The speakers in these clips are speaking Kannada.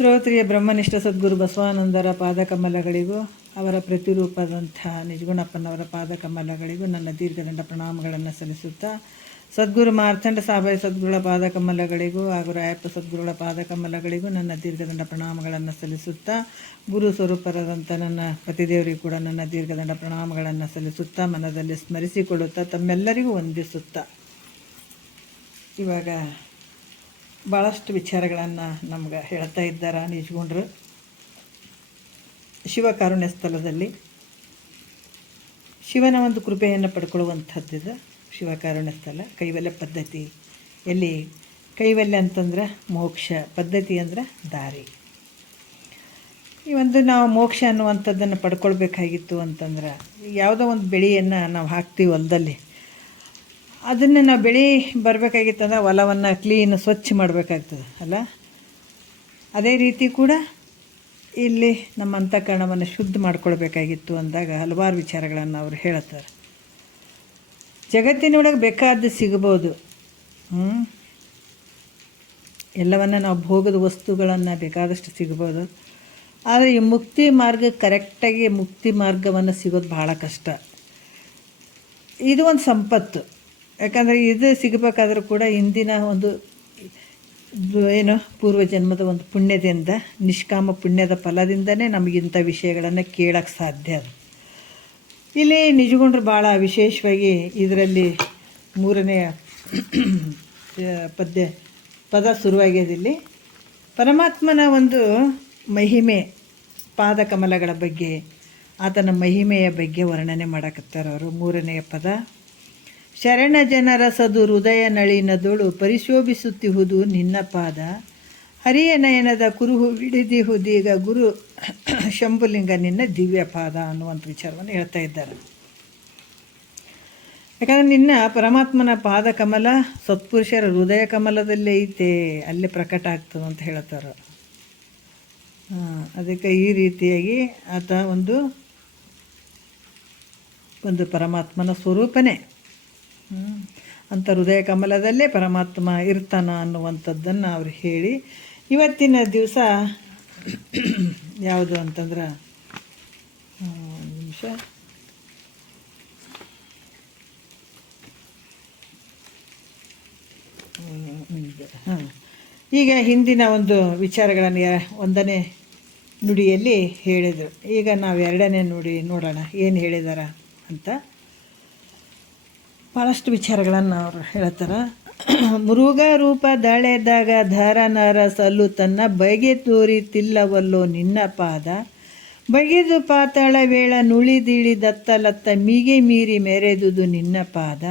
ಶ್ರೋತ್ರಿಯ ಬ್ರಹ್ಮನಿಷ್ಠ ಸದ್ಗುರು ಬಸವಾನಂದರ ಪಾದಕಮಲಗಳಿಗೂ ಅವರ ಪ್ರತಿರೂಪದಂಥ ನಿಜಗುಣಪ್ಪನವರ ಪಾದಕಮಲಗಳಿಗೂ ನನ್ನ ದೀರ್ಘದಂಡ ಪ್ರಣಾಮಗಳನ್ನು ಸಲ್ಲಿಸುತ್ತಾ, ಸದ್ಗುರು ಮಾರ್ಥಂಡ ಸಾಬಾಯಿ ಸದ್ಗುರುಗಳ ಪಾದಕಮಲಗಳಿಗೂ ಹಾಗೂ ರಾಯಪ್ಪ ಸದ್ಗುರುಗಳ ಪಾದಕಮಲಗಳಿಗೂ ನನ್ನ ದೀರ್ಘದಂಡ ಪ್ರಣಾಮಗಳನ್ನು ಸಲ್ಲಿಸುತ್ತಾ, ಗುರು ಸ್ವರೂಪರಾದಂಥ ನನ್ನ ಪತಿದೇವರಿಗೂ ಕೂಡ ನನ್ನ ದೀರ್ಘದಂಡ ಪ್ರಣಾಮಗಳನ್ನು ಸಲ್ಲಿಸುತ್ತಾ, ಮನದಲ್ಲಿ ಸ್ಮರಿಸಿಕೊಳ್ಳುತ್ತಾ, ತಮ್ಮೆಲ್ಲರಿಗೂ ವಂದಿಸುತ್ತಾ, ಇವಾಗ ಭಾಳಷ್ಟು ವಿಚಾರಗಳನ್ನು ನಮ್ಗೆ ಹೇಳ್ತಾ ಇದ್ದಾರೆ ನಿಜಗುಂಡ್ರು. ಶಿವಕಾರುಣ್ಯ ಸ್ಥಳದಲ್ಲಿ ಶಿವನ ಒಂದು ಕೃಪೆಯನ್ನು ಪಡ್ಕೊಳ್ಳುವಂಥದ್ದು ಶಿವಕಾರುಣ್ಯ ಸ್ಥಳ. ಕೈವಲ್ಯ ಪದ್ಧತಿ, ಎಲ್ಲಿ ಕೈವಲ್ಯ ಅಂತಂದ್ರೆ ಮೋಕ್ಷ, ಪದ್ಧತಿ ಅಂದ್ರೆ ದಾರಿ. ಈ ಒಂದು ನಾವು ಮೋಕ್ಷ ಅನ್ನುವಂಥದ್ದನ್ನು ಪಡ್ಕೊಳ್ಬೇಕಾಗಿತ್ತು ಅಂತಂದ್ರೆ, ಯಾವುದೋ ಒಂದು ಬೆಳೆಯನ್ನು ನಾವು ಹಾಕ್ತೀವಿ ಹೊಲದಲ್ಲಿ, ಅದನ್ನು ನಾವು ಬೆಳೆ ಬರಬೇಕಾಗಿತ್ತಂದ್ರೆ ಹೊಲವನ್ನು ಕ್ಲೀನ್ ಸ್ವಚ್ಛ ಮಾಡಬೇಕಾಗ್ತದೆ ಅಲ್ಲ. ಅದೇ ರೀತಿ ಕೂಡ ಇಲ್ಲಿ ನಮ್ಮ ಅಂತಃಕರಣವನ್ನು ಶುದ್ಧ ಮಾಡ್ಕೊಳ್ಬೇಕಾಗಿತ್ತು ಅಂದಾಗ ಹಲವಾರು ವಿಚಾರಗಳನ್ನು ಅವರು ಹೇಳ್ತಾರೆ. ಜಗತ್ತಿನೊಳಗೆ ಬೇಕಾದ್ದು ಸಿಗ್ಬೋದು, ಎಲ್ಲವನ್ನು ನಾವು ಭೋಗದ ವಸ್ತುಗಳನ್ನು ಬೇಕಾದಷ್ಟು ಸಿಗ್ಬೋದು. ಆದರೆ ಈ ಮುಕ್ತಿ ಮಾರ್ಗ, ಕರೆಕ್ಟಾಗಿ ಮುಕ್ತಿ ಮಾರ್ಗವನ್ನು ಸಿಗೋದು ಭಾಳ ಕಷ್ಟ. ಇದು ಒಂದು ಸಂಪತ್ತು. ಯಾಕಂದರೆ ಇದು ಸಿಗಬೇಕಾದ್ರೂ ಕೂಡ ಹಿಂದಿನ ಒಂದು ಏನು ಪೂರ್ವಜನ್ಮದ ಒಂದು ಪುಣ್ಯದಿಂದ, ನಿಷ್ಕಾಮ ಪುಣ್ಯದ ಫಲದಿಂದನೇ ನಮಗಿಂಥ ವಿಷಯಗಳನ್ನು ಕೇಳೋಕ್ಕೆ ಸಾಧ್ಯ. ಅದು ಇಲ್ಲಿ ನಿಜಗೊಂಡ್ರು ಭಾಳ ವಿಶೇಷವಾಗಿ ಇದರಲ್ಲಿ 3ನೇ ಪದ ಶುರುವಾಗ್ಯದಿಲ್ಲಿ. ಪರಮಾತ್ಮನ ಒಂದು ಮಹಿಮೆ, ಪಾದಕಮಲಗಳ ಬಗ್ಗೆ, ಆತನ ಮಹಿಮೆಯ ಬಗ್ಗೆ ವರ್ಣನೆ ಮಾಡಕತ್ತಾರೆ ಅವರು. 3ನೇ ಪದ, ಶರಣ ಜನರ ಸದು ಹೃದಯ ನಳಿನದೊಳು ಪರಿಶೋಭಿಸುತ್ತಿಹುದು ನಿನ್ನ ಪಾದ, ಹರಿಯ ನಯನದ ಕುರುಹು ಹಿಡಿದಿಹುದೀಗ ಗುರು ಶಂಭುಲಿಂಗ ನಿನ್ನ ದಿವ್ಯ ಪಾದ ಅನ್ನುವಂಥ ವಿಚಾರವನ್ನು ಹೇಳ್ತಾ ಇದ್ದಾರೆ. ಯಾಕಂದರೆ ನಿನ್ನ ಪರಮಾತ್ಮನ ಪಾದ ಕಮಲ ಸತ್ಪುರುಷರ ಹೃದಯ ಕಮಲದಲ್ಲೇ ಐತೆ, ಅಲ್ಲೇ ಪ್ರಕಟ ಆಗ್ತದೆ ಅಂತ ಹೇಳ್ತಾರೆ. ಅದಕ್ಕೆ ಈ ರೀತಿಯಾಗಿ ಆತ ಒಂದು ಪರಮಾತ್ಮನ ಸ್ವರೂಪನೇ. ಅಂಥ ಹೃದಯ ಕಮಲದಲ್ಲೇ ಪರಮಾತ್ಮ ಇರ್ತಾನ ಅನ್ನುವಂಥದ್ದನ್ನು ಅವರು ಹೇಳಿ, ಇವತ್ತಿನ ದಿವಸ ಯಾವುದು ಅಂತಂದ್ರೆ, ನಿಮಿಷ, ಈಗ ಹಿಂದಿನ ಒಂದು ವಿಚಾರಗಳನ್ನು 1ನೇ ನುಡಿಯಲ್ಲಿ ಹೇಳಿದರು. ಈಗ ನಾವು 2ನೇ ನುಡಿ ನೋಡೋಣ ಏನು ಹೇಳಿದಾರ ಅಂತ. ಭಾಳಷ್ಟು ವಿಚಾರಗಳನ್ನು ಅವರು ಹೇಳ್ತಾರೆ. ಮೃಗ ರೂಪ ದಳೆದಾಗ ಧರನರ ಸಲ್ಲು ತನ್ನ ಬಗೆ ತೋರಿತಿಲ್ಲವಲ್ಲೋ ನಿನ್ನ ಪಾದ, ಬಗೆದು ಪಾತಾಳ ವೇಳ ನುಳಿದಿಳಿದತ್ತಲತ್ತ ಮೀಗೆ ಮೀರಿ ಮೆರೆದುದು ನಿನ್ನ ಪಾದ,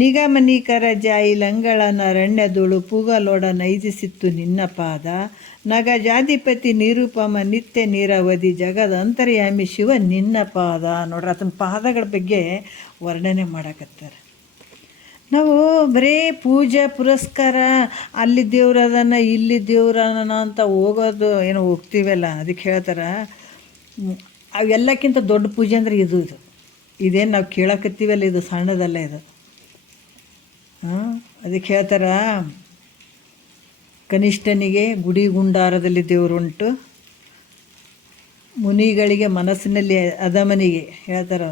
ನಿಗಮನಿಕರ ಜಾಯಿ ಲಂಗಳನರಣ್ಯದೊಳು ಪುಗಲೊಡ ನೈಜಿಸಿತ್ತು ನಿನ್ನ ಪಾದ, ನಗ ಜಾಧಿಪತಿ ನಿರುಪಮ ನಿತ್ಯ ನಿರವಧಿ ಜಗದ ಅಂತರ್ಯಾಮಿ ಶಿವ ನಿನ್ನ ಪಾದ. ನೋಡ್ರಿ, ಆತನ ಪಾದಗಳ ಬಗ್ಗೆ ವರ್ಣನೆ ಮಾಡಕತ್ತಾರೆ. ನಾವು ಬರೀ ಪೂಜೆ ಪುರಸ್ಕಾರ, ಅಲ್ಲಿ ದೇವ್ರದನ ಇಲ್ಲಿ ದೇವ್ರನ ಅಂತ ಹೋಗೋದು ಏನೋ ಹೋಗ್ತೀವಲ್ಲ, ಅದಕ್ಕೆ ಹೇಳ್ತಾರೆ ಅವೆಲ್ಲಕ್ಕಿಂತ ದೊಡ್ಡ ಪೂಜೆ ಅಂದರೆ ಇದೇನು ನಾವು ಕೇಳಕತ್ತೀವಲ್ಲ, ಇದು ಸಣ್ಣದಲ್ಲ ಇದು. ಅದಕ್ಕೆ ಹೇಳ್ತಾರ, ಕನಿಷ್ಠನಿಗೆ ಗುಡಿ ಗುಂಡಾರದಲ್ಲಿ ದೇವರುಂಟು, ಮುನಿಗಳಿಗೆ ಮನಸ್ಸಿನಲ್ಲಿ ಅದಮನಿಗೆ ಹೇಳ್ತಾರ.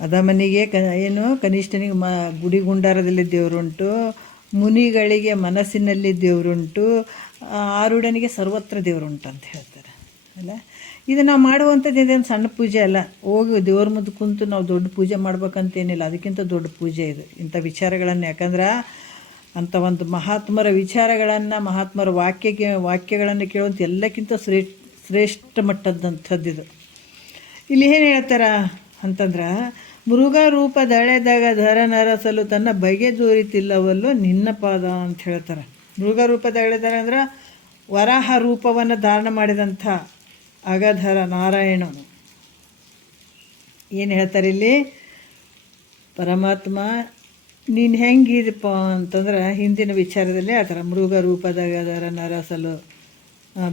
ಅದಮನಿಗೆ ಏನು ಕನಿಷ್ಠನಿಗೆ ಗುಡಿ ಗುಂಡಾರದಲ್ಲಿ ದೇವರುಂಟು, ಮುನಿಗಳಿಗೆ ಮನಸ್ಸಿನಲ್ಲಿ ದೇವರುಂಟು, ಆರುಡನಿಗೆ ಸರ್ವತ್ರ ದೇವರುಂಟು ಅಂತ ಹೇಳ್ತಾರೆ ಅಲ್ಲ. ಇದು ನಾವು ಮಾಡುವಂಥದ್ದು ಇದೇನು ಸಣ್ಣ ಪೂಜೆ ಅಲ್ಲ. ಹೋಗಿ ದೇವ್ರ ಮುಂದೆ ಕುಂತು ನಾವು ದೊಡ್ಡ ಪೂಜೆ ಮಾಡ್ಬೇಕಂತೇನಿಲ್ಲ, ಅದಕ್ಕಿಂತ ದೊಡ್ಡ ಪೂಜೆ ಇದು. ಇಂಥ ವಿಚಾರಗಳನ್ನು, ಯಾಕಂದ್ರೆ ಅಂಥ ಒಂದು ಮಹಾತ್ಮರ ವಿಚಾರಗಳನ್ನು, ಮಹಾತ್ಮರ ವಾಕ್ಯಗಳನ್ನು ಕೇಳುವಂಥ ಎಲ್ಲಕ್ಕಿಂತ ಶ್ರೇಷ್ಠ ಮಟ್ಟದಂಥದ್ದಿದು. ಇಲ್ಲಿ ಏನು ಹೇಳ್ತಾರ ಅಂತಂದ್ರೆ, ಮೃಗ ರೂಪ ದಳೆದಾಗ ಧರ ನರಸಲು ತನ್ನ ಬಗೆ ದೋರಿತಿಲ್ಲವಲ್ಲೋ ನಿನ್ನ ಪಾದ ಅಂತ ಹೇಳ್ತಾರೆ. ಮೃಗ ರೂಪ ದಳೆದಾರ ಅಂದ್ರೆ ವರಾಹ ರೂಪವನ್ನು ಧಾರಣ ಮಾಡಿದಂಥ ಅಗಧರ ನಾರಾಯಣನು ಏನು ಹೇಳ್ತಾರೆ ಇಲ್ಲಿ, ಪರಮಾತ್ಮ ನೀನು ಹೆಂಗಿದಪ್ಪ ಅಂತಂದ್ರೆ ಹಿಂದಿನ ವಿಚಾರದಲ್ಲಿ ಆ ಥರ ಮೃಗ ರೂಪದಾಗ ಅದರ ನರಸಲು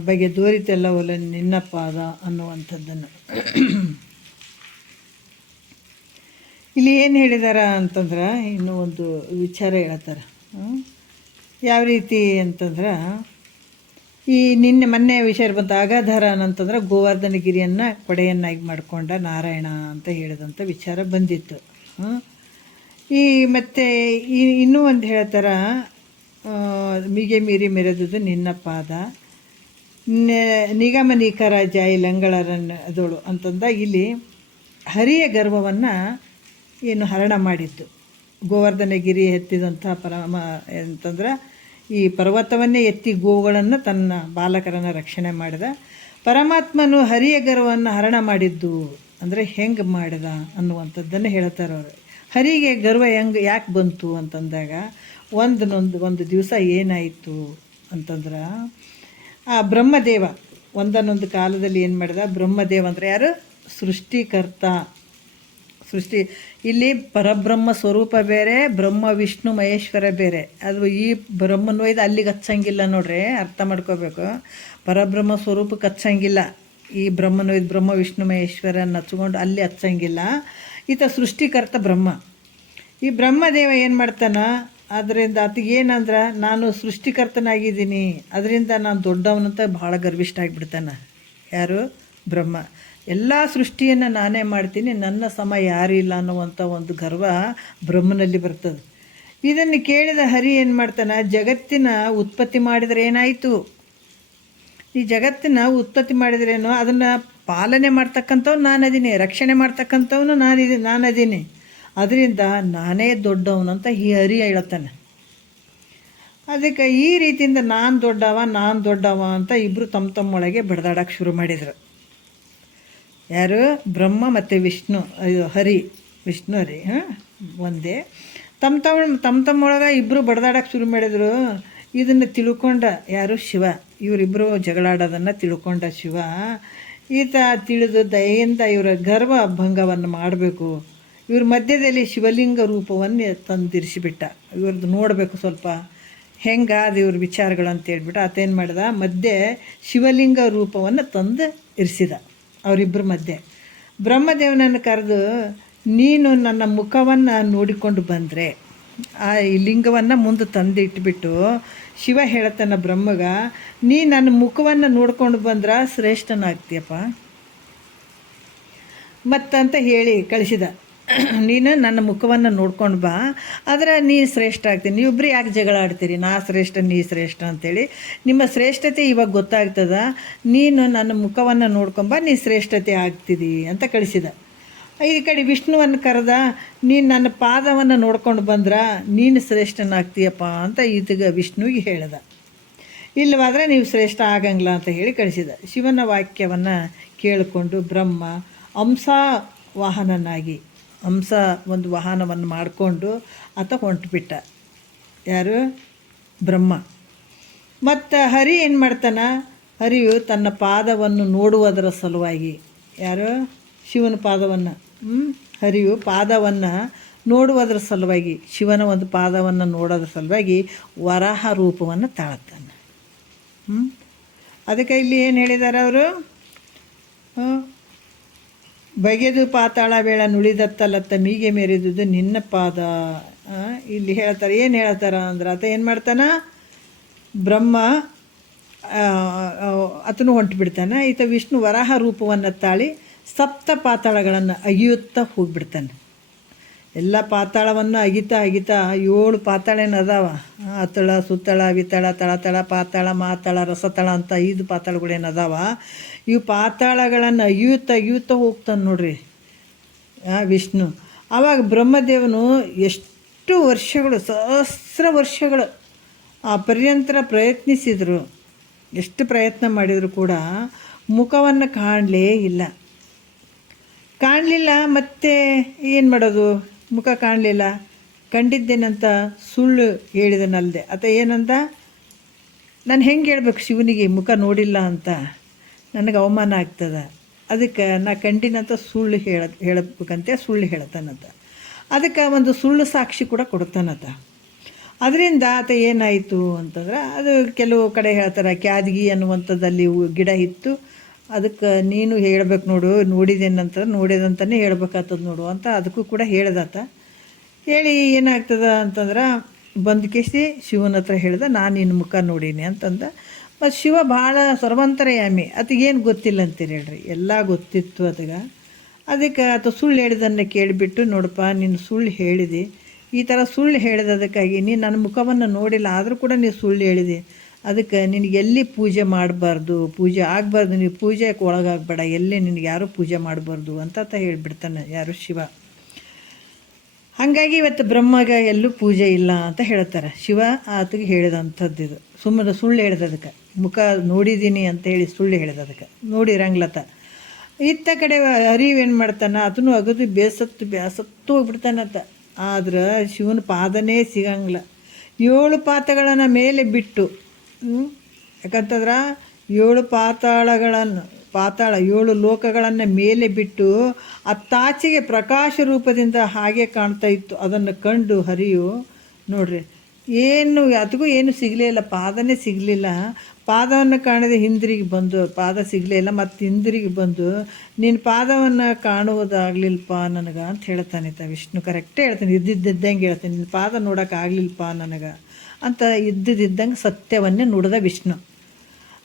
ಬಗೆ ದೋರಿತೆಲ್ಲವಲ್ಲ ನಿನ್ನ ಪಾದ ಅನ್ನುವಂಥದ್ದನ್ನು ಇಲ್ಲಿ ಏನು ಹೇಳಿದಾರ ಅಂತಂದ್ರೆ, ಇನ್ನೂ ಒಂದು ವಿಚಾರ ಹೇಳ್ತಾರೆ. ಯಾವ ರೀತಿ ಅಂತಂದ್ರೆ, ಈ ನಿನ್ನೆ ಮೊನ್ನೆ ವಿಷಯ ಬಂತು ಅಗಾಧಾರ ಅಂತಂದ್ರೆ ಗೋವರ್ಧನಗಿರಿಯನ್ನು ಕೊಡೆಯನ್ನಾಗಿ ಮಾಡಿಕೊಂಡ ನಾರಾಯಣ ಅಂತ ಹೇಳಿದಂಥ ವಿಚಾರ ಬಂದಿತ್ತು. ಈ ಮತ್ತು ಇನ್ನೂ ಒಂದು ಹೇಳ್ತಾರ, ಮಿಗೆ ಮೀರಿ ಮೆರೆದುದು ನಿನ್ನ ಪಾದ, ನಿಗಮ ನಿಖರ ಜಾಯಿ ಲಂಗಳರನ್ನದೋಳು ಅಂತಂದ ಇಲ್ಲಿ ಹರಿಯ ಗರ್ವವನ್ನು ಏನು ಹರಣ ಮಾಡಿದ್ದು. ಗೋವರ್ಧನಗಿರಿ ಎತ್ತಿದಂಥ ಅಂತಂದ್ರೆ ಈ ಪರ್ವತವನ್ನೇ ಎತ್ತಿ ಗೋವುಗಳನ್ನು ತನ್ನ ಬಾಲಕರನ್ನು ರಕ್ಷಣೆ ಮಾಡಿದ ಪರಮಾತ್ಮನು ಹರಿಯ ಗರ್ವವನ್ನು ಹರಣ ಮಾಡಿದ್ದು ಅಂದರೆ ಹೆಂಗೆ ಮಾಡಿದ ಅನ್ನುವಂಥದ್ದನ್ನು ಹೇಳ್ತಾರೆ ಅವರು. ಹರಿಗೆ ಗರ್ವ ಯಾಕೆ ಬಂತು ಅಂತಂದಾಗ ಒಂದು ದಿವಸ ಏನಾಯಿತು ಅಂತಂದ್ರೆ ಆ ಬ್ರಹ್ಮದೇವ ಒಂದನ್ನೊಂದು ಕಾಲದಲ್ಲಿ ಏನು ಮಾಡಿದ, ಬ್ರಹ್ಮದೇವ ಅಂದರೆ ಯಾರು, ಸೃಷ್ಟಿಕರ್ತ. ಇಲ್ಲಿ ಪರಬ್ರಹ್ಮ ಸ್ವರೂಪ ಬೇರೆ, ಬ್ರಹ್ಮ ವಿಷ್ಣು ಮಹೇಶ್ವರ ಬೇರೆ. ಅದು ಈ ಬ್ರಹ್ಮನ ಒಯ್ದು ಅಲ್ಲಿಗೆ ಹಚ್ಚಂಗಿಲ್ಲ ನೋಡ್ರಿ, ಅರ್ಥ ಮಾಡ್ಕೋಬೇಕು. ಪರಬ್ರಹ್ಮ ಸ್ವರೂಪಕ್ಕೆ ಹಚ್ಚಂಗಿಲ್ಲ. ಈ ಬ್ರಹ್ಮನ ಒಯ್ದು ಬ್ರಹ್ಮ ವಿಷ್ಣು ಮಹೇಶ್ವರನ್ನ ಹಚ್ಕೊಂಡು ಅಲ್ಲಿ ಹಚ್ಚಂಗಿಲ್ಲ. ಈತ ಸೃಷ್ಟಿಕರ್ತ ಬ್ರಹ್ಮ. ಈ ಬ್ರಹ್ಮದೇವ ಏನು ಮಾಡ್ತಾನ, ಅದರಿಂದ ಆತಗೆ ಏನಂದ್ರೆ ನಾನು ಸೃಷ್ಟಿಕರ್ತನಾಗಿದ್ದೀನಿ, ಅದರಿಂದ ನಾನು ದೊಡ್ಡವನಂತ ಭಾಳ ಗರ್ವಿಷ್ಠ ಆಗಿಬಿಡ್ತಾನೆ. ಯಾರು, ಬ್ರಹ್ಮ. ಎಲ್ಲ ಸೃಷ್ಟಿಯನ್ನು ನಾನೇ ಮಾಡ್ತೀನಿ, ನನ್ನ ಸಮ ಯಾರೂ ಇಲ್ಲ ಅನ್ನುವಂಥ ಒಂದು ಗರ್ವ ಬ್ರಹ್ಮನಲ್ಲಿ ಬರ್ತದೆ. ಇದನ್ನು ಕೇಳಿದ ಹರಿ ಏನು ಮಾಡ್ತಾನೆ, ಜಗತ್ತಿನ ಉತ್ಪತ್ತಿ ಮಾಡಿದರೆ ಏನಾಯಿತು, ಈ ಜಗತ್ತಿನ ಉತ್ಪತ್ತಿ ಮಾಡಿದ್ರೇನೋ ಅದನ್ನು ಪಾಲನೆ ಮಾಡ್ತಕ್ಕಂಥವ್ನು ನಾನದೀನಿ, ರಕ್ಷಣೆ ಮಾಡ್ತಕ್ಕಂಥವನು ನಾನದೀನಿ, ಅದರಿಂದ ನಾನೇ ದೊಡ್ಡವನಂತ ಈ ಹರಿ ಹೇಳ್ತಾನೆ. ಅದಕ್ಕೆ ಈ ರೀತಿಯಿಂದ ನಾನು ದೊಡ್ಡವ ಅಂತ ಇಬ್ಬರು ತಮ್ಮೊಳಗೆ ಬಡ್ದಾಡಕ್ಕೆ ಶುರು ಮಾಡಿದರು. ಯಾರು, ಬ್ರಹ್ಮ ಮತ್ತು ವಿಷ್ಣು, ವಿಷ್ಣು ಹರಿ ಒಂದೇ. ತಮ್ಮೊಳಗೆ ಇಬ್ಬರು ಬಡ್ದಾಡಕ್ಕೆ ಶುರು ಮಾಡಿದರು. ಇದನ್ನು ತಿಳ್ಕೊಂಡ ಯಾರು, ಶಿವ. ಇವರಿಬ್ಬರು ಜಗಳಾಡೋದನ್ನು ತಿಳ್ಕೊಂಡ ಶಿವ. ಈತ ತಿಳಿದು ದಯೆಯಿಂದ ಇವರ ಗರ್ವ ಭಂಗವನ್ನು ಮಾಡಬೇಕು, ಇವ್ರ ಮಧ್ಯದಲ್ಲಿ ಶಿವಲಿಂಗ ರೂಪವನ್ನು ತಂದಿರಿಸಿಬಿಟ್ಟ. ಇವ್ರದ್ದು ನೋಡಬೇಕು ಸ್ವಲ್ಪ ಹೆಂಗಾದ ಇವ್ರ ವಿಚಾರಗಳು ಅಂತ ಹೇಳ್ಬಿಟ್ಟು ಆತೇನು ಮಾಡಿದ, ಮಧ್ಯೆ ಶಿವಲಿಂಗ ರೂಪವನ್ನು ತಂದು ಇರಿಸಿದ ಅವರಿಬ್ಬರ ಮಧ್ಯೆ. ಬ್ರಹ್ಮದೇವನನ್ನು ಕರೆದು, ನೀನು ನನ್ನ ಮುಖವನ್ನು ನೋಡಿಕೊಂಡು ಬಂದರೆ, ಆ ಈ ಲಿಂಗವನ್ನು ಮುಂದೆ ತಂದು ಇಟ್ಬಿಟ್ಟು ಶಿವ ಹೇಳ್ತಾನೆ ಬ್ರಹ್ಮಗ, ನೀ ನನ್ನ ಮುಖವನ್ನು ನೋಡ್ಕೊಂಡು ಬಂದ್ರೆ ಶ್ರೇಷ್ಠನಾಗ್ತೀಯಪ್ಪ ಮತ್ತಂತ ಹೇಳಿ ಕಳಿಸಿದ. ನೀನು ನನ್ನ ಮುಖವನ್ನು ನೋಡ್ಕೊಂಡು ಬಾ, ಆದರೆ ನೀ ಶ್ರೇಷ್ಠ ಆಗ್ತೀನಿ. ನೀವಿಬ್ಬರು ಯಾಕೆ ಜಗಳ ಆಡ್ತೀರಿ, ನಾ ಶ್ರೇಷ್ಠ ನೀ ಶ್ರೇಷ್ಠ ಅಂತೇಳಿ, ನಿಮ್ಮ ಶ್ರೇಷ್ಠತೆ ಇವಾಗ ಗೊತ್ತಾಗ್ತದ, ನೀನು ನನ್ನ ಮುಖವನ್ನು ನೋಡ್ಕೊಂಬ, ನೀ ಶ್ರೇಷ್ಠತೆ ಆಗ್ತಿದಿ ಅಂತ ಕಳಿಸಿದ. ಈ ಕಡೆ ವಿಷ್ಣುವನ್ನು ಕರೆದ, ನೀನು ನನ್ನ ಪಾದವನ್ನು ನೋಡ್ಕೊಂಡು ಬಂದ್ರೆ ನೀನು ಶ್ರೇಷ್ಠನಾಗ್ತೀಯಪ್ಪ ಅಂತ ಈತಗ ವಿಷ್ಣುವಿಗೆ ಹೇಳ್ದ. ಇಲ್ಲವಾದರೆ ನೀವು ಶ್ರೇಷ್ಠ ಆಗಂಗಿಲ್ಲ ಅಂತ ಹೇಳಿ ಕಳಿಸಿದ. ಶಿವನ ವಾಕ್ಯವನ್ನು ಕೇಳಿಕೊಂಡು ಬ್ರಹ್ಮ ವಾಹನನಾಗಿ ಒಂದು ವಾಹನವನ್ನು ಮಾಡಿಕೊಂಡು ಆತ ಹೊಂಟುಬಿಟ್ಟ. ಯಾರು, ಬ್ರಹ್ಮ. ಮತ್ತು ಹರಿ ಏನು ಮಾಡ್ತಾನೆ, ಹರಿಯು ತನ್ನ ಪಾದವನ್ನು ನೋಡುವುದರ ಸಲುವಾಗಿ, ಯಾರು, ಶಿವನ ಪಾದವನ್ನು, ಹರಿಯು ಪಾದವನ್ನು ನೋಡುವುದರ ಸಲುವಾಗಿ, ಶಿವನ ಒಂದು ಪಾದವನ್ನು ನೋಡೋದ್ರ ಸಲುವಾಗಿ ವರಾಹ ರೂಪವನ್ನು ತಾಳುತ್ತಾನೆ. ಅದಕ್ಕೆ ಇಲ್ಲಿ ಏನು ಹೇಳಿದ್ದಾರೆ ಅವರು, ಬಗೆದು ಪಾತಾಳ ಬೇಳ ನುಳಿದತ್ತಲತ್ತ ಮೀಗೆ ಮೇರಿದುದು ನಿನ್ನ ಪಾದ. ಇಲ್ಲಿ ಹೇಳ್ತಾರೆ, ಏನು ಹೇಳ್ತಾರ ಅಂದ್ರೆ ಆತ ಏನು ಮಾಡ್ತಾನೆ, ಬ್ರಹ್ಮ ಆತನು ಹೊಂಟುಬಿಡ್ತಾನೆ. ಈತ ವಿಷ್ಣು ವರಾಹ ರೂಪವನ್ನು ತಾಳಿ ಸಪ್ತ ಪಾತಾಳಗಳನ್ನು ಅಗಿಯುತ್ತಾ ಹೋಗ್ಬಿಡ್ತಾನೆ. ಎಲ್ಲ ಪಾತಾಳವನ್ನು ಅಗಿತಾ 7 ಪಾತಾಳೇನು ಅದಾವ, ಅತಳ ಸುತ್ತಳ ವಿತಳ ತಳತಳ ಪಾತಾಳ ಮಾತಾಳ ರಸತಳ ಅಂತ 5 ಪಾತಾಳಗಳೇನು ಅದಾವ. ಇವು ಪಾತಾಳಗಳನ್ನು ಅಗಿಯುತ್ತಾ ಹೋಗ್ತಾನೆ ನೋಡ್ರಿ ವಿಷ್ಣು. ಆವಾಗ ಬ್ರಹ್ಮದೇವನು ಎಷ್ಟು ವರ್ಷಗಳು, ಸಹಸ್ರ ವರ್ಷಗಳು ಆ ಪರ್ಯಂತರ ಪ್ರಯತ್ನಿಸಿದರು. ಎಷ್ಟು ಪ್ರಯತ್ನ ಮಾಡಿದರೂ ಕೂಡ ಮುಖವನ್ನು ಕಾಣಲಿಲ್ಲ. ಮತ್ತೆ ಏನು ಮಾಡೋದು, ಮುಖ ಕಾಣಲಿಲ್ಲ. ಕಂಡಿದ್ದೇನಂತ ಸುಳ್ಳು ಹೇಳಿದನಲ್ಲದೆ ಆತ ಏನಂದ, ನಾನು ಹೆಂಗೆ ಹೇಳ್ಬೇಕು ಶಿವನಿಗೆ ಮುಖ ನೋಡಿಲ್ಲ ಅಂತ, ನನಗೆ ಅವಮಾನ ಆಗ್ತದೆ, ಅದಕ್ಕೆ ನಾ ಕಂಡಿನಂತ ಸುಳ್ಳು ಹೇಳಬೇಕಂತೆ ಸುಳ್ಳು ಹೇಳ್ತಾನಂತ. ಅದಕ್ಕೆ ಒಂದು ಸುಳ್ಳು ಸಾಕ್ಷಿ ಕೂಡ ಕೊಡ್ತಾನಂತ. ಅದರಿಂದ ಆತ ಏನಾಯಿತು ಅಂತಂದ್ರೆ, ಅದು ಕೆಲವು ಕಡೆ ಹೇಳ್ತಾರೆ ಕ್ಯಾದಗಿ ಅನ್ನುವಂಥದ್ದಲ್ಲಿ ಗಿಡ ಇತ್ತು, ಅದಕ್ಕೆ ನೀನು ಹೇಳ್ಬೇಕು ನೋಡು, ನೋಡಿದಂತಲೇ ಹೇಳ್ಬೇಕಾಗ್ತದೆ ನೋಡು ಅಂತ ಅದಕ್ಕೂ ಕೂಡ ಹೇಳ್ದಾತ. ಹೇಳಿ ಏನಾಗ್ತದ ಅಂತಂದ್ರೆ ಬಂದು ಕೇಸಿ ಶಿವನ ಹತ್ರ ಹೇಳ್ದೆ, ನಾನು ನಿನ್ನ ಮುಖ ನೋಡೀನಿ ಅಂತಂದ. ಮತ್ತು ಶಿವ ಭಾಳ ಸರ್ವಂತರ್ಯಾಮಿ, ಏನು ಗೊತ್ತಿಲ್ಲ ಅಂತೀರಿ ಹೇಳ್ರಿ, ಎಲ್ಲ ಗೊತ್ತಿತ್ತು ಅದಕ್ಕೆ ಆತ ಸುಳ್ಳು ಹೇಳಿದನ್ನು ಕೇಳಿಬಿಟ್ಟು, ನೋಡಪ್ಪ ನೀನು ಸುಳ್ಳು ಹೇಳಿದೆ, ಈ ಥರ ಸುಳ್ಳು ಹೇಳಿದದಕ್ಕಾಗಿ ನೀನು ನನ್ನ ಮುಖವನ್ನು ನೋಡಿಲ್ಲ, ಆದರೂ ಕೂಡ ನೀನು ಸುಳ್ಳು ಹೇಳಿದೆ, ಅದಕ್ಕೆ ನಿನಗೆ ಎಲ್ಲಿ ಪೂಜೆ ಮಾಡಬಾರ್ದು, ಪೂಜೆ ಆಗಬಾರ್ದು, ನೀವು ಪೂಜೆಗೆ ಒಳಗಾಗಬೇಡ, ಎಲ್ಲೇ ನಿನಗೆ ಯಾರೂ ಪೂಜೆ ಮಾಡಬಾರ್ದು ಅಂತ ಹೇಳಿಬಿಡ್ತಾನೆ ಯಾರು, ಶಿವ. ಹಾಗಾಗಿ ಇವತ್ತು ಬ್ರಹ್ಮಗೆ ಎಲ್ಲೂ ಪೂಜೆ ಇಲ್ಲ ಅಂತ ಹೇಳ್ತಾರೆ. ಶಿವ ಆತಗೆ ಹೇಳಿದಂಥದ್ದು ಇದು. ಸುಮ್ಮನೆ ಸುಳ್ಳು ಹೇಳಿದದಕ್ಕೆ, ಮುಖ ನೋಡಿದ್ದೀನಿ ಅಂತ ಹೇಳಿ ಸುಳ್ಳು ಹೇಳಿದದಕ್ಕೆ, ನೋಡಿರಂಗ್ಲತ್ತ. ಇತ್ತ ಕಡೆ ಹರಿವೇನು ಮಾಡ್ತಾನೆ, ಅದನ್ನು ಅಗದು ಬೇಸತ್ತು ಹೋಗ್ಬಿಡ್ತಾನತ್ತ. ಆದ್ರೆ ಶಿವನ ಪಾದನೇ ಸಿಗಂಗಿಲ್ಲ. 7 ಪಾತಗಳನ್ನು ಮೇಲೆ ಬಿಟ್ಟು, ಯಾಕಂತಂದ್ರೆ 7 ಪಾತಾಳ 7 ಲೋಕಗಳನ್ನು ಮೇಲೆ ಬಿಟ್ಟು ಅತ್ತಾಚೆಗೆ ಪ್ರಕಾಶ ರೂಪದಿಂದ ಹಾಗೆ ಕಾಣ್ತಾ ಇತ್ತು. ಅದನ್ನು ಕಂಡು ಹರಿಯು ನೋಡ್ರಿ, ಅದಕ್ಕೂ ಏನು ಸಿಗಲಿಲ್ಲ, ಪಾದನೇ ಸಿಗಲಿಲ್ಲ. ಪಾದವನ್ನು ಕಾಣದೆ ಹಿಂದಿರುಗಿ ಬಂದು, ಪಾದ ಸಿಗಲಿಲ್ಲ, ಮತ್ತು ಹಿಂದಿರುಗಿ ಬಂದು ನಿನ್ನ ಪಾದವನ್ನು ಕಾಣುವುದಾಗಲಿಲ್ಲಪ್ಪ ನನಗೆ ಅಂತ ಹೇಳ್ತಾನಿತ್ತ ವಿಷ್ಣು. ಕರೆಕ್ಟೇ ಹೇಳ್ತಾನೆ, ಇದ್ದಿದ್ದಂಗೆ ಹೇಳ್ತಾನೆ, ನಿನ್ನ ಪಾದ ನೋಡೋಕ್ಕಾಗಲಿಲ್ಲಪ್ಪ ನನಗೆ ಅಂತ ಇದ್ದಿದ್ದಂಗೆ ಸತ್ಯವನ್ನೇ ನುಡಿದ ವಿಷ್ಣು.